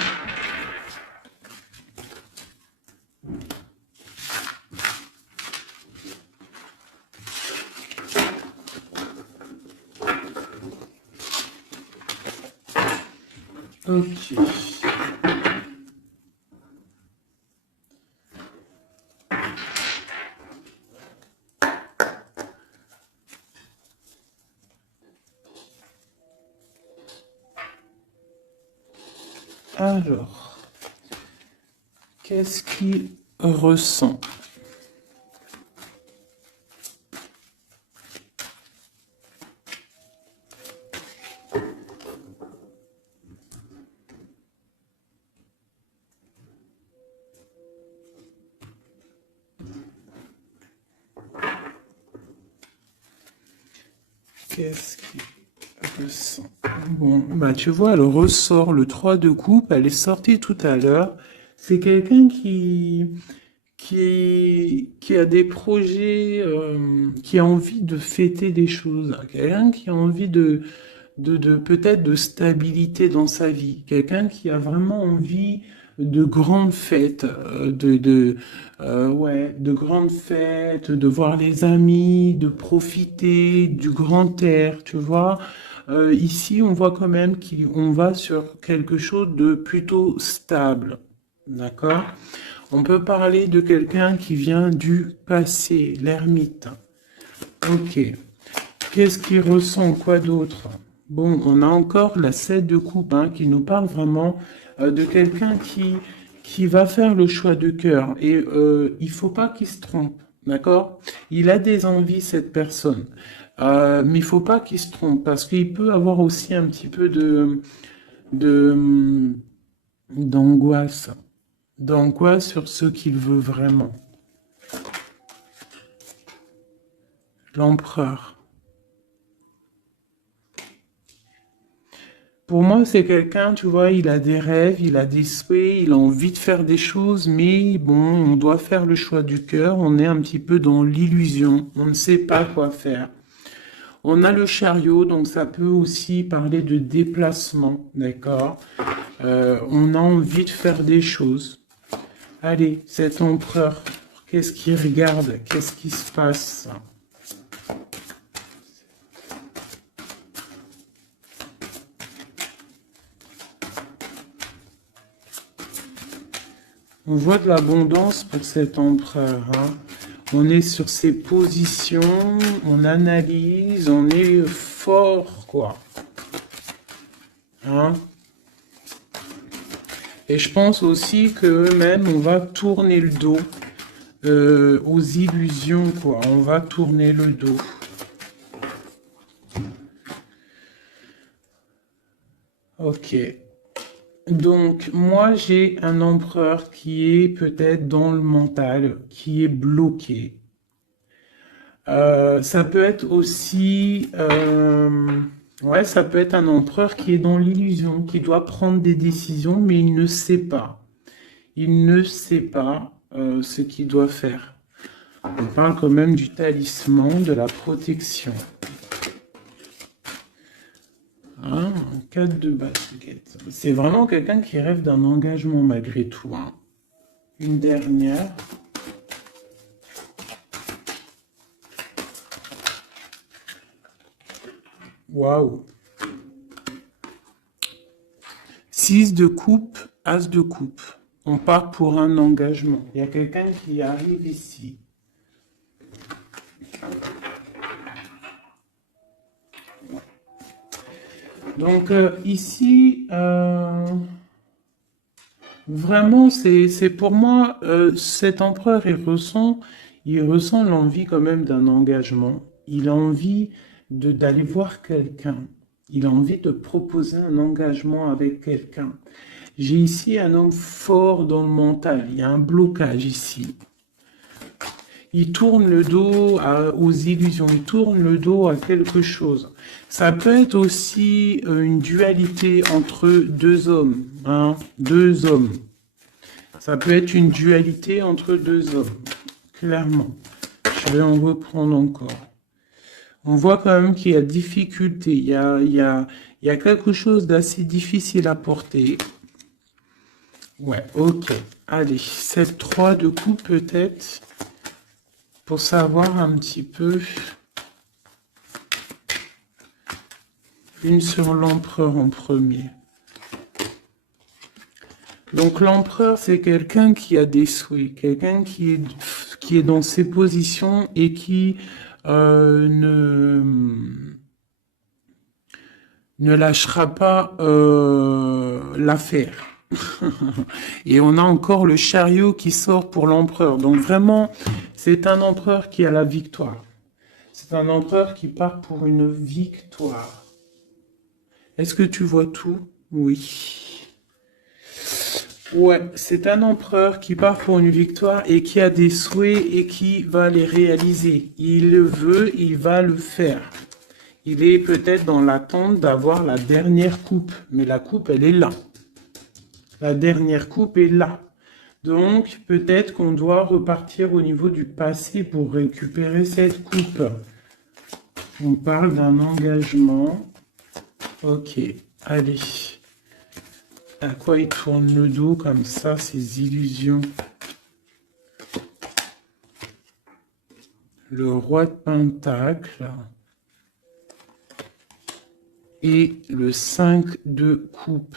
Ok. Alors, qu'est-ce qu'il ressent? Qu'est-ce qu'il ressent? Bon, bah tu vois, elle ressort le 3 de coupe, elle est sortie tout à l'heure. C'est quelqu'un qui a des projets, qui a envie de fêter des choses, quelqu'un qui a envie de peut-être de stabilité dans sa vie, quelqu'un qui a vraiment envie de grandes fêtes, ouais, de grandes fêtes, de voir les amis, de profiter du grand air, tu vois. Ici, on voit quand même qu'on va sur quelque chose de plutôt stable, d'accord? On peut parler de quelqu'un qui vient du passé, l'ermite. Ok. Qu'est-ce qu'il ressent? Quoi d'autre? Bon, on a encore la 7 de coupe hein, qui nous parle vraiment de quelqu'un qui va faire le choix de cœur. Et il faut pas qu'il se trompe, d'accord? Il a des envies, cette personne. Mais il faut pas qu'il se trompe parce qu'il peut avoir aussi un petit peu de, d'angoisse. D'angoisse sur ce qu'il veut vraiment. L'empereur. Pour moi, c'est quelqu'un, tu vois, il a des rêves, il a des souhaits, il a envie de faire des choses, mais bon, on doit faire le choix du cœur, on est un petit peu dans l'illusion, on ne sait pas quoi faire. On a le chariot, donc ça peut aussi parler de déplacement, d'accord? On a envie de faire des choses. Allez, cet empereur, qu'est-ce qu'il regarde? Qu'est-ce qui se passe? On voit de l'abondance pour cet empereur. Hein. On est sur ses positions, on analyse, on est fort, quoi. Hein. Et je pense aussi qu'eux-mêmes, on va tourner le dos aux illusions, quoi. On va tourner le dos. Ok. Donc, moi, j'ai un empereur qui est peut-être dans le mental, qui est bloqué. Ça peut être aussi, ouais, ça peut être un empereur qui est dans l'illusion, qui doit prendre des décisions, mais il ne sait pas. Il ne sait pas ce qu'il doit faire. On parle quand même du talisman, de la protection. Hein, 4 de basket. C'est vraiment quelqu'un qui rêve d'un engagement malgré tout. Hein. Une dernière. Waouh. 6 de coupe, as de coupe. On part pour un engagement. Il y a quelqu'un qui arrive ici. Donc ici, vraiment, c'est pour moi, cet empereur, il ressent l'envie quand même d'un engagement. Il a envie d'aller voir quelqu'un. Il a envie de proposer un engagement avec quelqu'un. J'ai ici un homme fort dans le mental. Il y a un blocage ici. Il tourne le dos aux illusions, il tourne le dos à quelque chose. Ça peut être aussi une dualité entre deux hommes, hein, deux hommes. Ça peut être une dualité entre deux hommes, clairement. Je vais en reprendre encore. On voit quand même qu'il y a difficulté, il y a quelque chose d'assez difficile à porter. Ouais, ok. Allez, cette 3 de coupe peut-être, pour savoir un petit peu. Une sur l'empereur en premier. Donc l'empereur, c'est quelqu'un qui a des souhaits, quelqu'un qui est dans ses positions et qui ne lâchera pas l'affaire. Et on a encore le chariot qui sort pour l'empereur. Donc vraiment, c'est un empereur qui a la victoire. C'est un empereur qui part pour une victoire. Est-ce que tu vois tout? Oui. Ouais, c'est un empereur qui part pour une victoire et qui a des souhaits et qui va les réaliser. Il le veut, il va le faire. Il est peut-être dans l'attente d'avoir la dernière coupe, mais la coupe, elle est là. La dernière coupe est là. Donc, peut-être qu'on doit repartir au niveau du passé pour récupérer cette coupe. On parle d'un engagement. Ok, allez. À quoi il tourne le dos comme ça, ces illusions? Le roi de Pentacle. Et le 5 de coupe.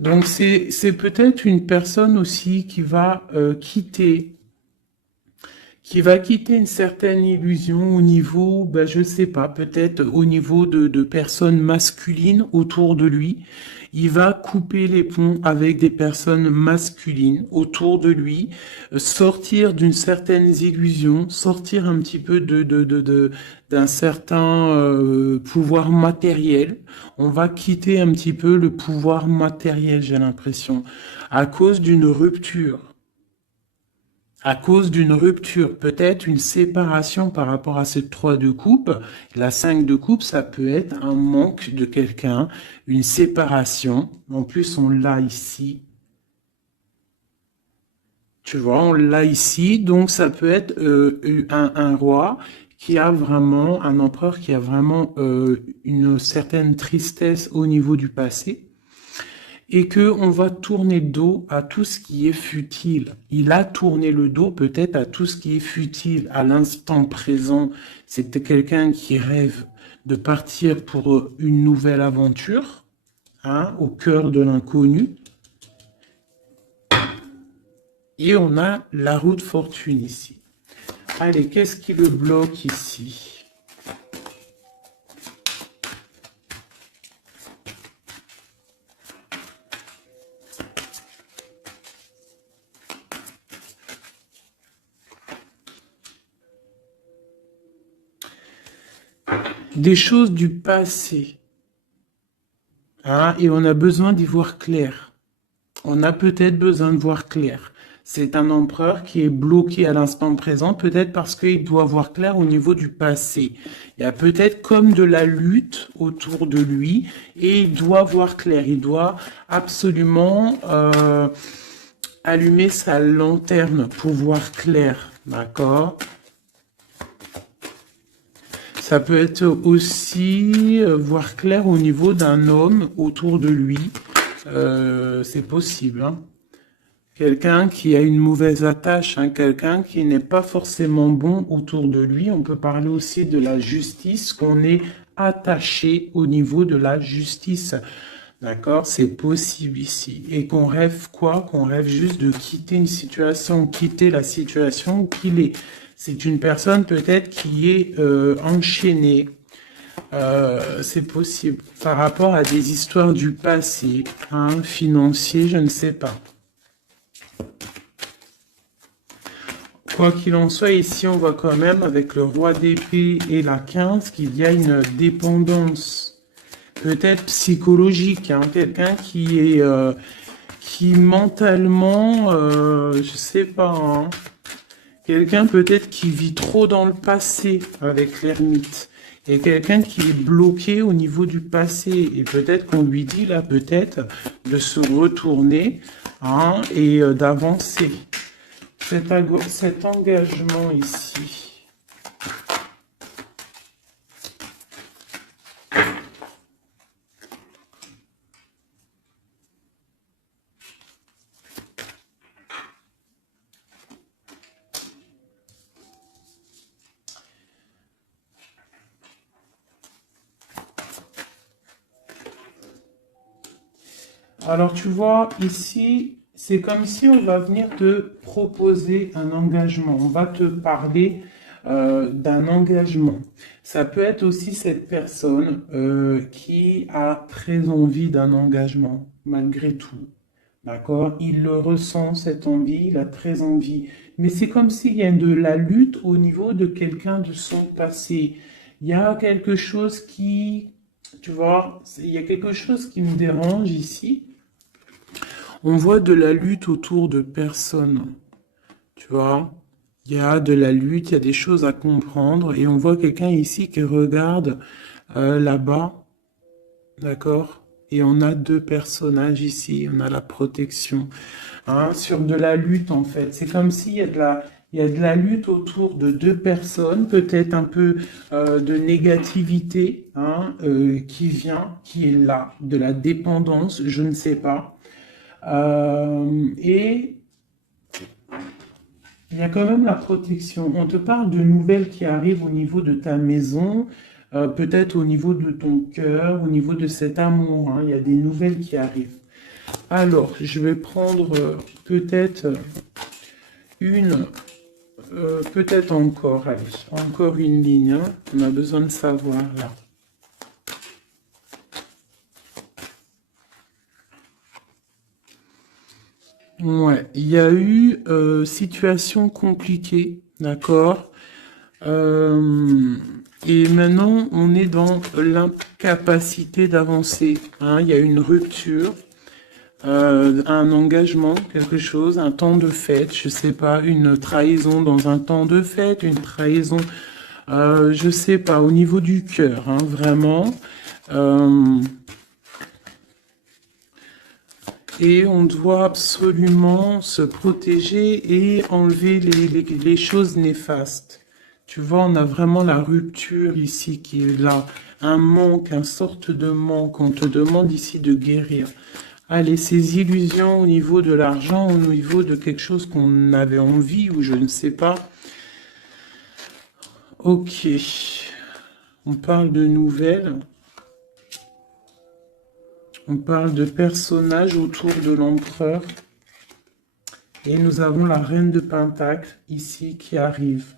Donc c'est peut-être une personne aussi qui va quitter une certaine illusion au niveau, ben, je sais pas, peut-être au niveau de personnes masculines autour de lui. Il va couper les ponts avec des personnes masculines autour de lui, sortir d'une certaine illusion, sortir un petit peu d'un certain pouvoir matériel. On va quitter un petit peu le pouvoir matériel, j'ai l'impression, à cause d'une rupture. À cause d'une rupture, peut-être une séparation par rapport à cette 3 de coupe. La 5 de coupe, ça peut être un manque de quelqu'un, une séparation. En plus, on l'a ici. Tu vois, on l'a ici. Donc, ça peut être un roi qui a vraiment, un empereur qui a vraiment une certaine tristesse au niveau du passé. Et que on va tourner le dos à tout ce qui est futile. Il a tourné le dos peut-être à tout ce qui est futile à l'instant présent. C'était quelqu'un qui rêve de partir pour une nouvelle aventure, hein, au cœur de l'inconnu. Et on a la roue de fortune ici. Allez, qu'est-ce qui le bloque ici? Des choses du passé. Hein, et on a besoin d'y voir clair. On a peut-être besoin de voir clair. C'est un empereur qui est bloqué à l'instant présent, peut-être parce qu'il doit voir clair au niveau du passé. Il y a peut-être comme de la lutte autour de lui et il doit voir clair. Il doit absolument allumer sa lanterne pour voir clair. D'accord ? Ça peut être aussi voir clair au niveau d'un homme autour de lui. C'est possible. Hein. Quelqu'un qui a une mauvaise attache, hein, quelqu'un qui n'est pas forcément bon autour de lui. On peut parler aussi de la justice, qu'on est attaché au niveau de la justice. D'accord? C'est possible ici. Et qu'on rêve quoi? Qu'on rêve juste de quitter une situation, quitter la situation qu'il est. C'est une personne peut-être qui est enchaînée. C'est possible. Par rapport à des histoires du passé, hein, financier, je ne sais pas. Quoi qu'il en soit, ici, on voit quand même, avec le roi d'épée et la 15, qu'il y a une dépendance, peut-être psychologique, hein, quelqu'un qui est, qui mentalement, je sais pas, hein, Quelqu'un peut-être qui vit trop dans le passé avec l'ermite. Et quelqu'un qui est bloqué au niveau du passé. Et peut-être qu'on lui dit là, peut-être, de se retourner hein, et d'avancer. Cet engagement ici. Alors tu vois, ici, c'est comme si on va venir te proposer un engagement. On va te parler d'un engagement. Ça peut être aussi cette personne qui a très envie d'un engagement, malgré tout. D'accord? Il le ressent, cette envie, il a très envie. Mais c'est comme s'il y a de la lutte au niveau de quelqu'un de son passé. Il y a quelque chose qui, tu vois, il y a quelque chose qui me dérange ici. On voit de la lutte autour de personnes, tu vois. Il y a de la lutte, il y a des choses à comprendre. Et on voit quelqu'un ici qui regarde là-bas, d'accord? Et on a deux personnages ici, on a la protection, hein, sur de la lutte en fait. C'est comme s'il y a il y a de la lutte autour de deux personnes, peut-être un peu de négativité hein, qui vient, qui est là, de la dépendance, je ne sais pas. Et il y a quand même la protection. On te parle de nouvelles qui arrivent au niveau de ta maison, peut-être au niveau de ton cœur, au niveau de cet amour. Hein. Il y a des nouvelles qui arrivent. Alors, je vais prendre peut-être une, peut-être encore, allez, encore une ligne. Hein. On a besoin de savoir là. Ouais, il y a eu situation compliquée, d'accord? Euh, et maintenant, on est dans l'incapacité d'avancer. Hein. Il y a une rupture, un engagement, quelque chose, un temps de fête, je sais pas, une trahison dans un temps de fête, une trahison, je sais pas, au niveau du cœur, hein, vraiment. Euh, Et on doit absolument se protéger et enlever les choses néfastes. Tu vois, on a vraiment la rupture ici qui est là. Un manque, une sorte de manque. On te demande ici de guérir. Allez, ces illusions au niveau de l'argent, au niveau de quelque chose qu'on avait envie ou je ne sais pas. Ok. On parle de nouvelles. On parle de personnages autour de l'empereur. Et nous avons la reine de Pentacle ici qui arrive.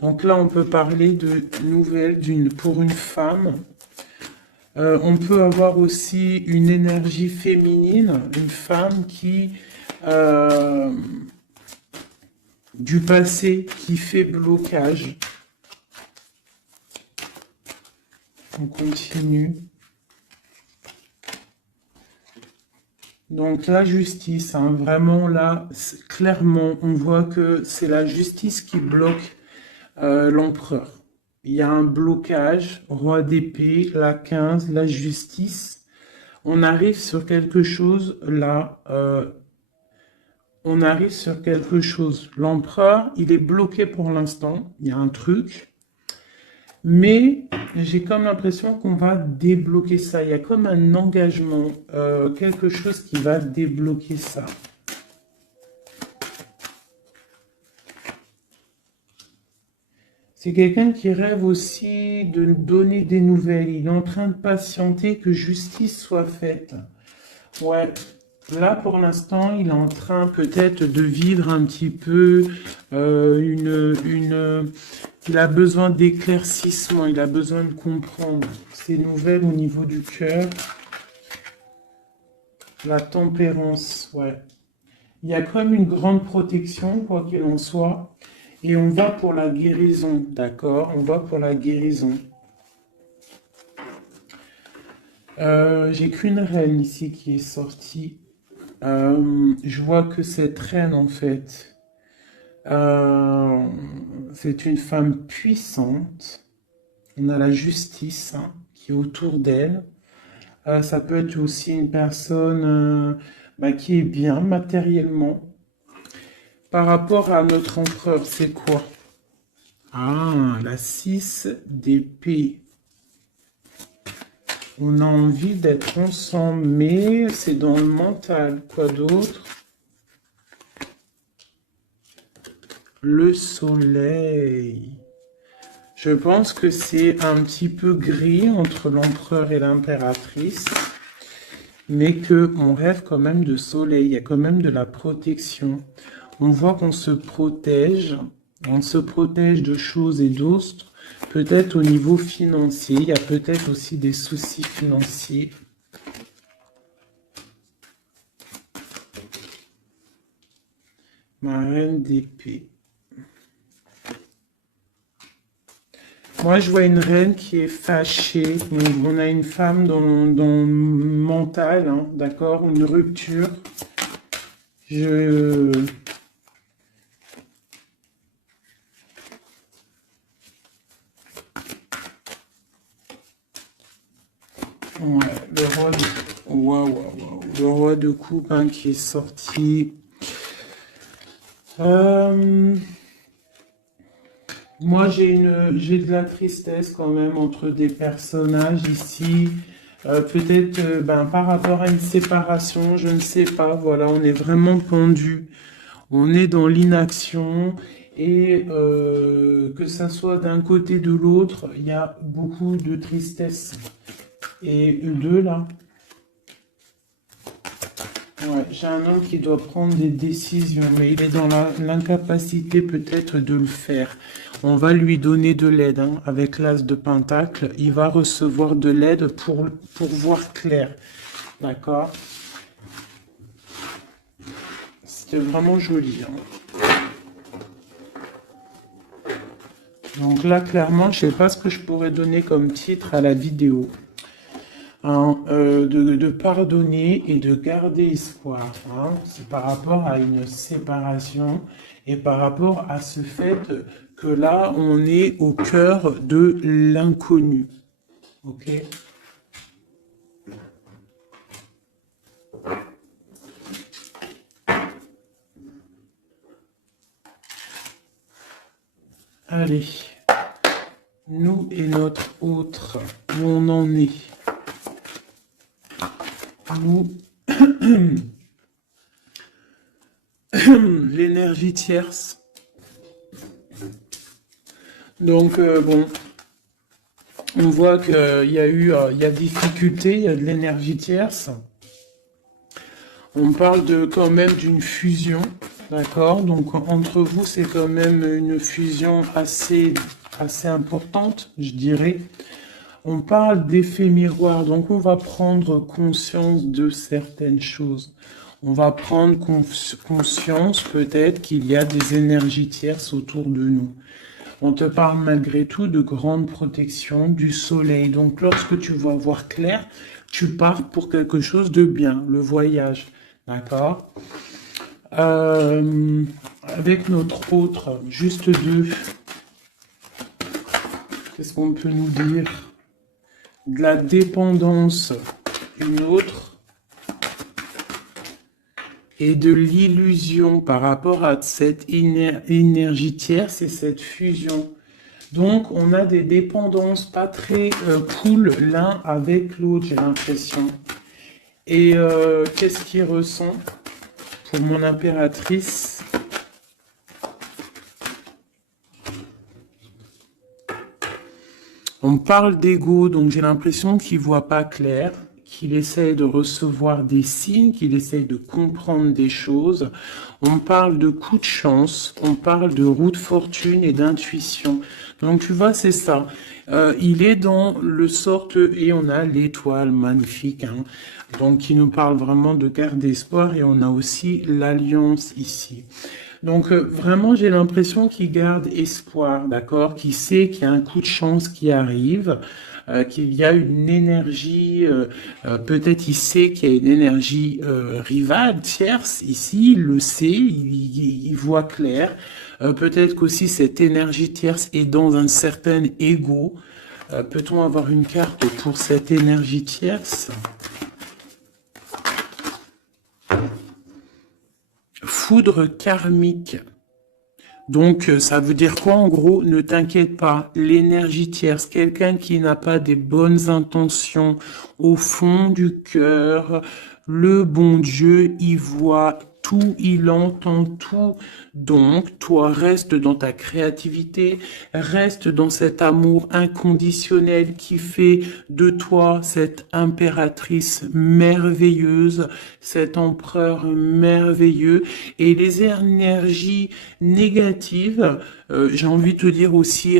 Donc là, on peut parler de nouvelles pour une femme. On peut avoir aussi une énergie féminine, une femme qui du passé qui fait blocage. On continue. Donc la justice, hein, vraiment là, clairement, on voit que c'est la justice qui bloque l'empereur. Il y a un blocage, roi d'épée, la 15, la justice. On arrive sur quelque chose là, on arrive sur quelque chose. L'empereur, il est bloqué pour l'instant, il y a un truc. Mais j'ai comme l'impression qu'on va débloquer ça. Il y a comme un engagement, quelque chose qui va débloquer ça. C'est quelqu'un qui rêve aussi de donner des nouvelles. Il est en train de patienter que justice soit faite. Ouais. Là, pour l'instant, il est en train peut-être de vivre un petit peu il a besoin d'éclaircissement, il a besoin de comprendre ces nouvelles au niveau du cœur. La tempérance, ouais. Il y a comme une grande protection, quoi qu'il en soit. Et on va pour la guérison, d'accord? On va pour la guérison. J'ai qu'une reine ici qui est sortie. Je vois que cette reine, en fait, Euh, c'est une femme puissante. On a la justice hein, qui est autour d'elle. Ça peut être aussi une personne qui est bien matériellement. Par rapport à notre empereur, c'est quoi? Ah, la 6 d'épée. On a envie d'être ensemble, mais c'est dans le mental. Quoi d'autre? Le soleil. Je pense que c'est un petit peu gris entre l'empereur et l'impératrice, mais qu'on rêve quand même de soleil. Il y a quand même de la protection. On voit qu'on se protège. On se protège de choses et d'autres. Peut-être au niveau financier, il y a peut-être aussi des soucis financiers. Ma reine d'épée. Moi, je vois une reine qui est fâchée. Donc, on a une femme dans le mental, hein, d'accord? Une rupture. Ouais, le roi de coupe hein, qui est sorti. Moi, j'ai de la tristesse quand même entre des personnages ici. Peut-être par rapport à une séparation, je ne sais pas. Voilà, on est vraiment pendu. On est dans l'inaction. Et que ça soit d'un côté ou de l'autre, il y a beaucoup de tristesse. Et deux là. Ouais, j'ai un homme qui doit prendre des décisions, mais il est dans l'incapacité peut-être de le faire. On va lui donner de l'aide hein, avec l'as de Pentacle. Il va recevoir de l'aide pour voir clair. D'accord? C'était vraiment joli. Hein. Donc là, clairement, je ne sais pas ce que je pourrais donner comme titre à la vidéo. Hein, de pardonner et de garder espoir. Hein. C'est par rapport à une séparation et par rapport à ce fait que là, on est au cœur de l'inconnu. Ok? Allez. Nous et notre autre, où on en est. Nous, l'énergie tierce. Donc, bon, on voit qu'il y a difficulté, il y a de l'énergie tierce. On parle quand même d'une fusion, d'accord? Donc, entre vous, c'est quand même une fusion assez importante, je dirais. On parle d'effet miroir, donc on va prendre conscience de certaines choses. On va prendre conscience peut-être qu'il y a des énergies tierces autour de nous. On te parle malgré tout de grande protection du soleil. Donc lorsque tu vas voir clair, tu pars pour quelque chose de bien, le voyage. D'accord? Avec notre autre, juste deux. Qu'est-ce qu'on peut nous dire? De la dépendance, une autre, et de l'illusion par rapport à cette énergie tierce et cette fusion. Donc, on a des dépendances pas très cool l'un avec l'autre, j'ai l'impression. Et qu'est-ce qu'il ressent pour mon impératrice? On parle d'ego, donc j'ai l'impression qu'il voit pas clair, qu'il essaye de recevoir des signes, qu'il essaye de comprendre des choses. On parle de coup de chance, on parle de roue de fortune et d'intuition. Donc tu vois, c'est ça. Il est dans le sorte, et on a l'étoile magnifique, hein, donc qui nous parle vraiment de garder espoir, et on a aussi l'alliance ici. Donc vraiment, j'ai l'impression qu'il garde espoir, d'accord, qu'il sait qu'il y a un coup de chance qui arrive, qu'il y a une énergie, peut-être il sait qu'il y a une énergie rivale, tierce, ici, il le sait, il voit clair. Peut-être qu'aussi cette énergie tierce est dans un certain ego. Peut-on avoir une carte pour cette énergie tierce? Foudre karmique. Donc, ça veut dire quoi en gros? Ne t'inquiète pas, l'énergie tierce, quelqu'un qui n'a pas des bonnes intentions au fond du cœur, le bon Dieu, il voit tout, il entend tout. Donc, toi, reste dans ta créativité, reste dans cet amour inconditionnel qui fait de toi cette impératrice merveilleuse, cet empereur merveilleux. Et les énergies négatives, j'ai envie de te dire aussi,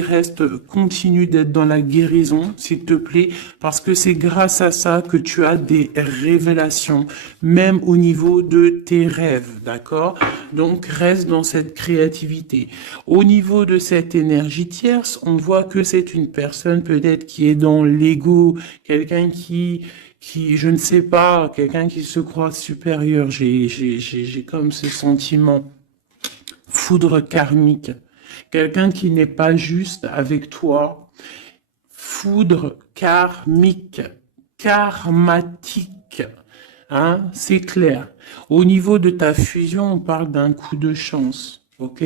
continue d'être dans la guérison, s'il te plaît, parce que c'est grâce à ça que tu as des révélations, même au niveau de tes rêves, d'accord? Donc, reste dans cette créativité. Au niveau de cette énergie tierce, on voit que c'est une personne peut-être qui est dans l'ego, quelqu'un qui, je ne sais pas, quelqu'un qui se croit supérieur. J'ai comme ce sentiment. Foudre karmique. Quelqu'un qui n'est pas juste avec toi. Foudre karmique. Karmatique. Hein, c'est clair. Au niveau de ta fusion, on parle d'un coup de chance. Ok?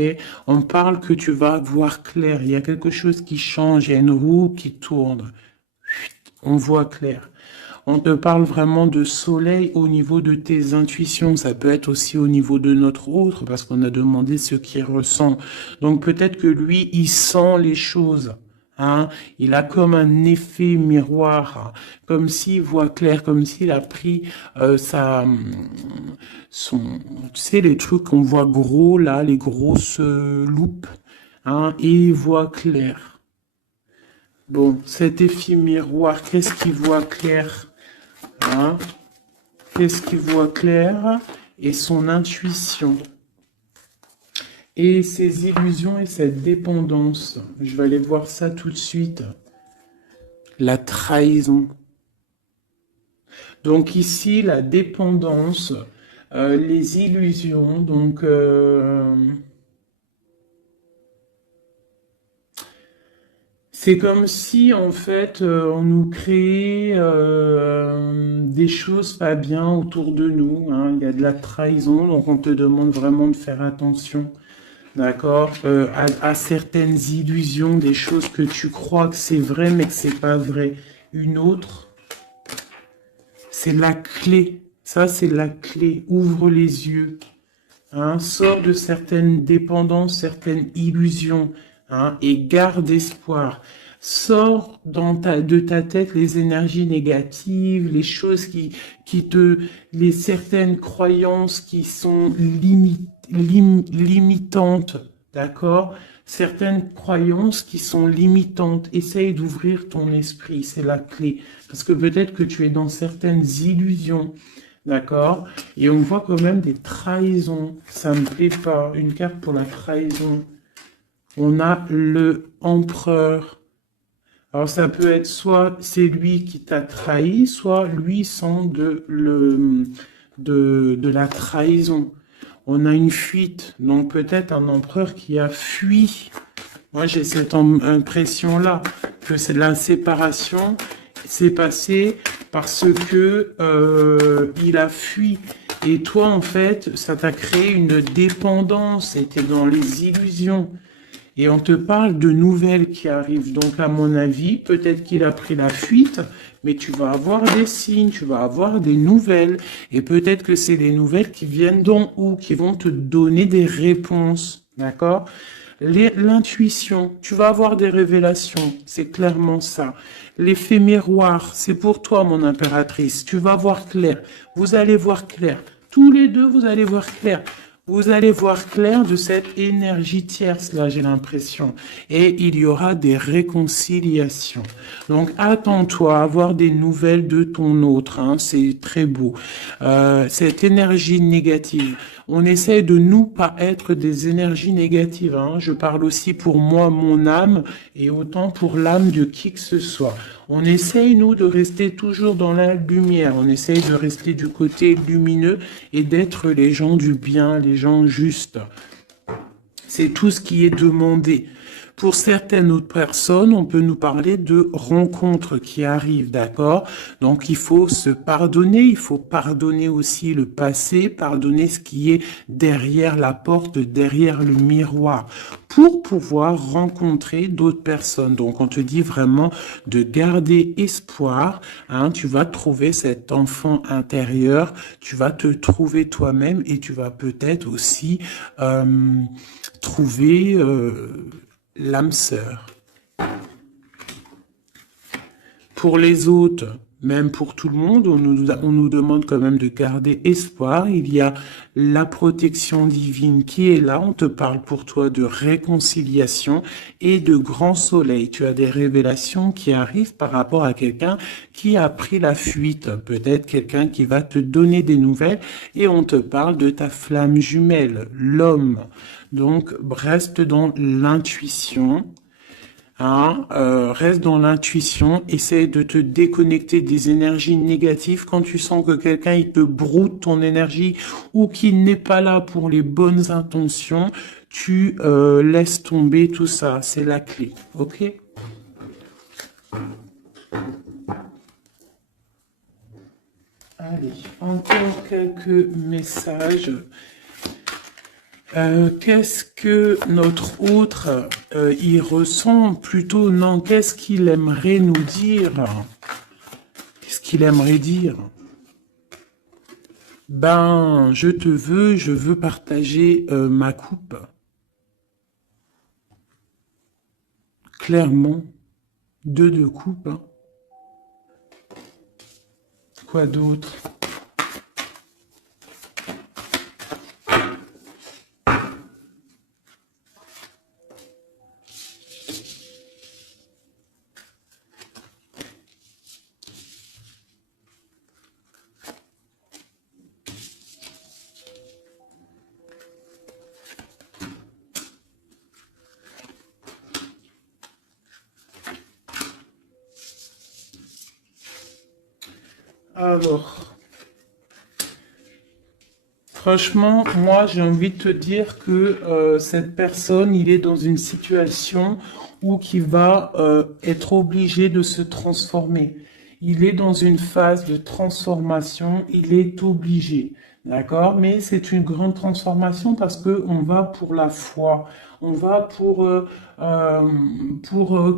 On parle que tu vas voir clair. Il y a quelque chose qui change. Il y a une roue qui tourne. On voit clair. On te parle vraiment de soleil au niveau de tes intuitions. Ça peut être aussi au niveau de notre autre, parce qu'on a demandé ce qu'il ressent. Donc peut-être que lui, il sent les choses. Hein, il a comme un effet miroir, comme s'il voit clair, comme s'il a pris tu sais, les trucs qu'on voit gros là, les grosses loupes, hein, et il voit clair. Bon, cet effet miroir, qu'est-ce qu'il voit clair? Hein? Qu'est-ce qu'il voit clair? Et son intuition. Et ses illusions et cette dépendance. Je vais aller voir ça tout de suite. La trahison. Donc ici, la dépendance, les illusions, donc... c'est comme si, en fait, on nous créait des choses pas bien autour de nous. Hein. Il y a de la trahison, donc on te demande vraiment de faire attention, d'accord, à certaines illusions, des choses que tu crois que c'est vrai, mais que c'est pas vrai. Une autre, c'est la clé. Ça, c'est la clé. Ouvre les yeux. Hein. Sors de certaines dépendances, certaines illusions. Hein, et garde espoir. Sors de ta tête les énergies négatives, les choses les certaines croyances qui sont limitantes, d'accord? Certaines croyances qui sont limitantes. Essaye d'ouvrir ton esprit, c'est la clé. Parce que peut-être que tu es dans certaines illusions. D'accord? Et on voit quand même des trahisons. Ça me plaît pas. Une carte pour la trahison. On a le empereur. Alors ça peut être soit c'est lui qui t'a trahi, soit lui sent de la trahison. On a une fuite, donc peut-être un empereur qui a fui. Moi j'ai cette impression-là, que c'est la séparation s'est passée parce que il a fui. Et toi en fait, ça t'a créé une dépendance, c'était dans les illusions. Et on te parle de nouvelles qui arrivent. Donc, à mon avis, peut-être qu'il a pris la fuite, mais tu vas avoir des signes, tu vas avoir des nouvelles. Et peut-être que c'est des nouvelles qui viennent d'en haut, qui vont te donner des réponses. D'accord? L'intuition, tu vas avoir des révélations. C'est clairement ça. L'effet miroir, c'est pour toi, mon impératrice. Tu vas voir clair. Vous allez voir clair. Tous les deux, vous allez voir clair. Vous allez voir clair de cette énergie tierce, là, j'ai l'impression. Et il y aura des réconciliations. Donc, attends-toi à avoir des nouvelles de ton autre. Hein, c'est très beau. Cette énergie négative. On essaie de nous pas être des énergies négatives. Hein. Je parle aussi pour moi, mon âme, et autant pour l'âme de qui que ce soit. On essaye, nous, de rester toujours dans la lumière. On essaye de rester du côté lumineux et d'être les gens du bien, les gens justes. C'est tout ce qui est demandé. Pour certaines autres personnes, on peut nous parler de rencontres qui arrivent, d'accord? Donc, il faut se pardonner, il faut pardonner aussi le passé, pardonner ce qui est derrière la porte, derrière le miroir, pour pouvoir rencontrer d'autres personnes. Donc, on te dit vraiment de garder espoir, hein, tu vas trouver cet enfant intérieur, tu vas te trouver toi-même et tu vas peut-être aussi trouver l'âme sœur. Pour les autres, même pour tout le monde, on nous demande quand même de garder espoir. Il y a la protection divine qui est là. On te parle pour toi de réconciliation et de grand soleil. Tu as des révélations qui arrivent par rapport à quelqu'un qui a pris la fuite. Peut-être quelqu'un qui va te donner des nouvelles et on te parle de ta flamme jumelle, l'homme. Donc, reste dans l'intuition. Hein, reste dans l'intuition, essaie de te déconnecter des énergies négatives. Quand tu sens que quelqu'un il te broute ton énergie ou qu'il n'est pas là pour les bonnes intentions, tu laisses tomber tout ça. C'est la clé, ok? Allez, encore quelques messages. Qu'est-ce que notre autre y ressent? Plutôt, non, qu'est-ce qu'il aimerait nous dire? Qu'est-ce qu'il aimerait dire? Ben, je veux partager ma coupe. Clairement, deux de coupe. Hein. Quoi d'autre? Alors, franchement, moi, j'ai envie de te dire que cette personne, il est dans une situation où il va être obligé de se transformer. Il est dans une phase de transformation, il est obligé, d'accord? Mais c'est une grande transformation parce que on va pour la foi, on va pour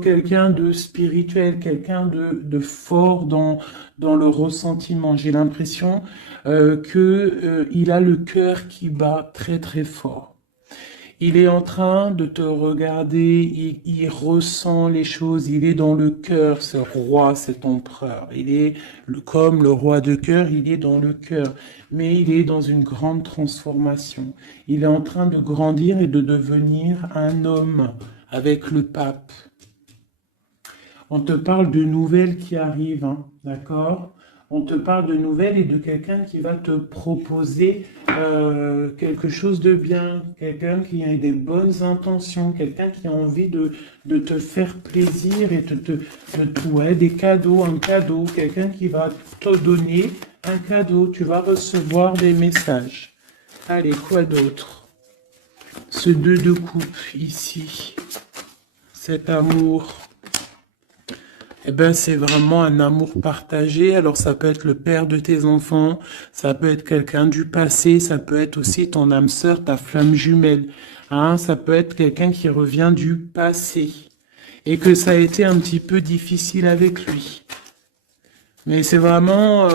quelqu'un de spirituel, quelqu'un de fort dans le ressentiment. J'ai l'impression il a le cœur qui bat très très fort. Il est en train de te regarder, il ressent les choses, il est dans le cœur, ce roi, cet empereur. Il est comme le roi de cœur, il est dans le cœur, mais il est dans une grande transformation. Il est en train de grandir et de devenir un homme avec le pape. On te parle de nouvelles qui arrivent, hein, d'accord? On te parle de nouvelles et de quelqu'un qui va te proposer quelque chose de bien, quelqu'un qui a des bonnes intentions, quelqu'un qui a envie de te faire plaisir et ouais, des cadeaux, un cadeau, quelqu'un qui va te donner un cadeau, tu vas recevoir des messages. Allez, quoi d'autre? Ce 2 de coupe ici, cet amour. Eh ben, c'est vraiment un amour partagé. Alors, ça peut être le père de tes enfants, ça peut être quelqu'un du passé, ça peut être aussi ton âme sœur, ta flamme jumelle. Hein, ça peut être quelqu'un qui revient du passé et que ça a été un petit peu difficile avec lui. Mais c'est vraiment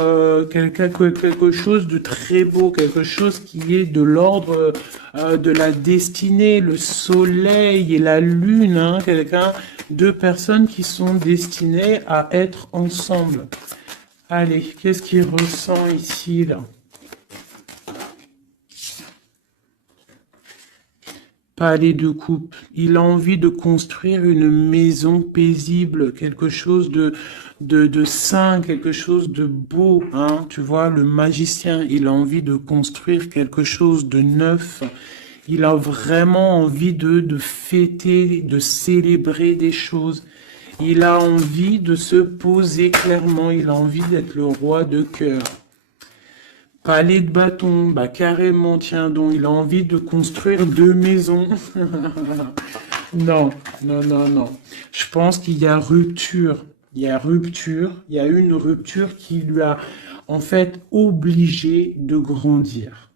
quelque chose de très beau, quelque chose qui est de l'ordre de la destinée, le soleil et la lune, hein, deux personnes qui sont destinées à être ensemble. Allez, qu'est-ce qu'il ressent ici, là? Palais de coupe. Il a envie de construire une maison paisible, quelque chose de sain, quelque chose de beau, hein. Tu vois, le magicien, il a envie de construire quelque chose de neuf. Il a vraiment envie de fêter, de célébrer des choses. Il a envie de se poser clairement. Il a envie d'être le roi de cœur. Palais de bâton, bah carrément, tiens donc, il a envie de construire 2 maisons. Non, non, non, non. Je pense qu'il y a rupture. Il y a rupture. Il y a une rupture qui lui a en fait obligé de grandir.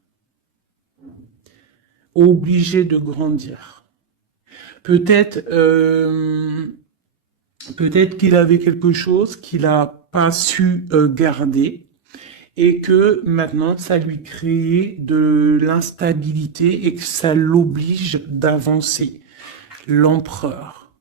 Obligé de grandir. Peut-être peut-être qu'il avait quelque chose qu'il n'a pas su garder et que maintenant ça lui crée de l'instabilité et que ça l'oblige d'avancer. L'empereur.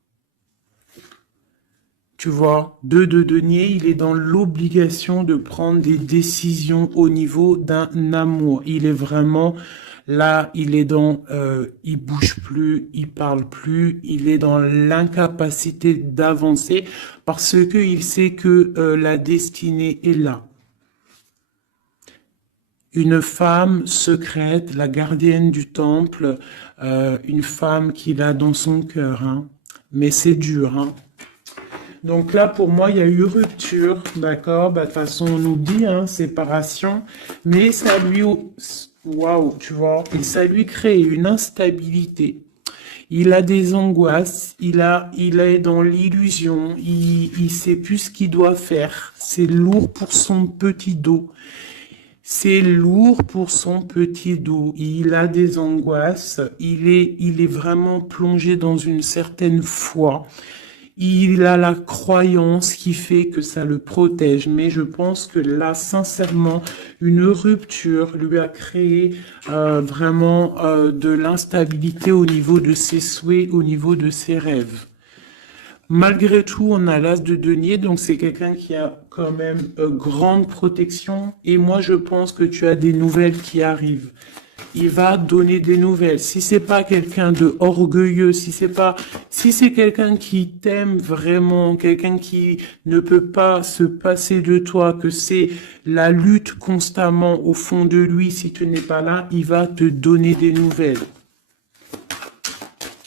Tu vois, 2 de denier, il est dans l'obligation de prendre des décisions au niveau d'un amour. Il est vraiment là, il est dans, il bouge plus, il parle plus, il est dans l'incapacité d'avancer parce que il sait que la destinée est là. Une femme secrète, la gardienne du temple, une femme qu'il a dans son cœur, hein. Mais c'est dur, hein. Donc là, pour moi, il y a eu rupture, d'accord? Bah, de toute façon, on nous dit, hein, séparation, mais ça lui, waouh, tu vois, et ça lui crée une instabilité. Il a des angoisses, il est dans l'illusion, il sait plus ce qu'il doit faire. C'est lourd pour son petit dos. C'est lourd pour son petit dos. Il a des angoisses. Il est vraiment plongé dans une certaine foi. Il a la croyance qui fait que ça le protège. Mais je pense que là, sincèrement, une rupture lui a créé vraiment de l'instabilité au niveau de ses souhaits, au niveau de ses rêves. Malgré tout, on a l'as de denier, donc c'est quelqu'un qui a quand même grande protection. Et moi, je pense que tu as des nouvelles qui arrivent. Il va donner des nouvelles. Si c'est pas quelqu'un de orgueilleux, si c'est quelqu'un qui t'aime vraiment, quelqu'un qui ne peut pas se passer de toi, que c'est la lutte constamment au fond de lui, si tu n'es pas là, il va te donner des nouvelles.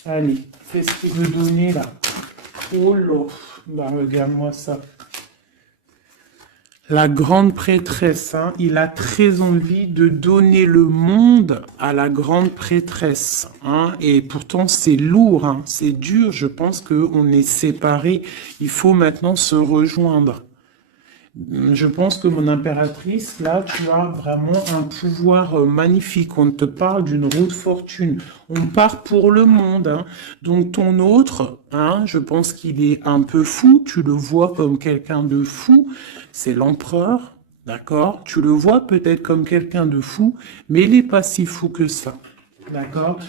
Allez, fais ce qu'il veut donner là. Oh là, bah regarde-moi ça. La grande prêtresse, hein, il a très envie de donner le monde à la grande prêtresse, hein, et pourtant c'est lourd, hein, c'est dur, je pense qu'on est séparés, il faut maintenant se rejoindre. Je pense que mon impératrice, là, tu as vraiment un pouvoir magnifique. On te parle d'une roue de fortune. On part pour le monde, hein. Donc ton autre, hein, je pense qu'il est un peu fou. Tu le vois comme quelqu'un de fou. C'est l'empereur, d'accord? Tu le vois peut-être comme quelqu'un de fou, mais il n'est pas si fou que ça, d'accord?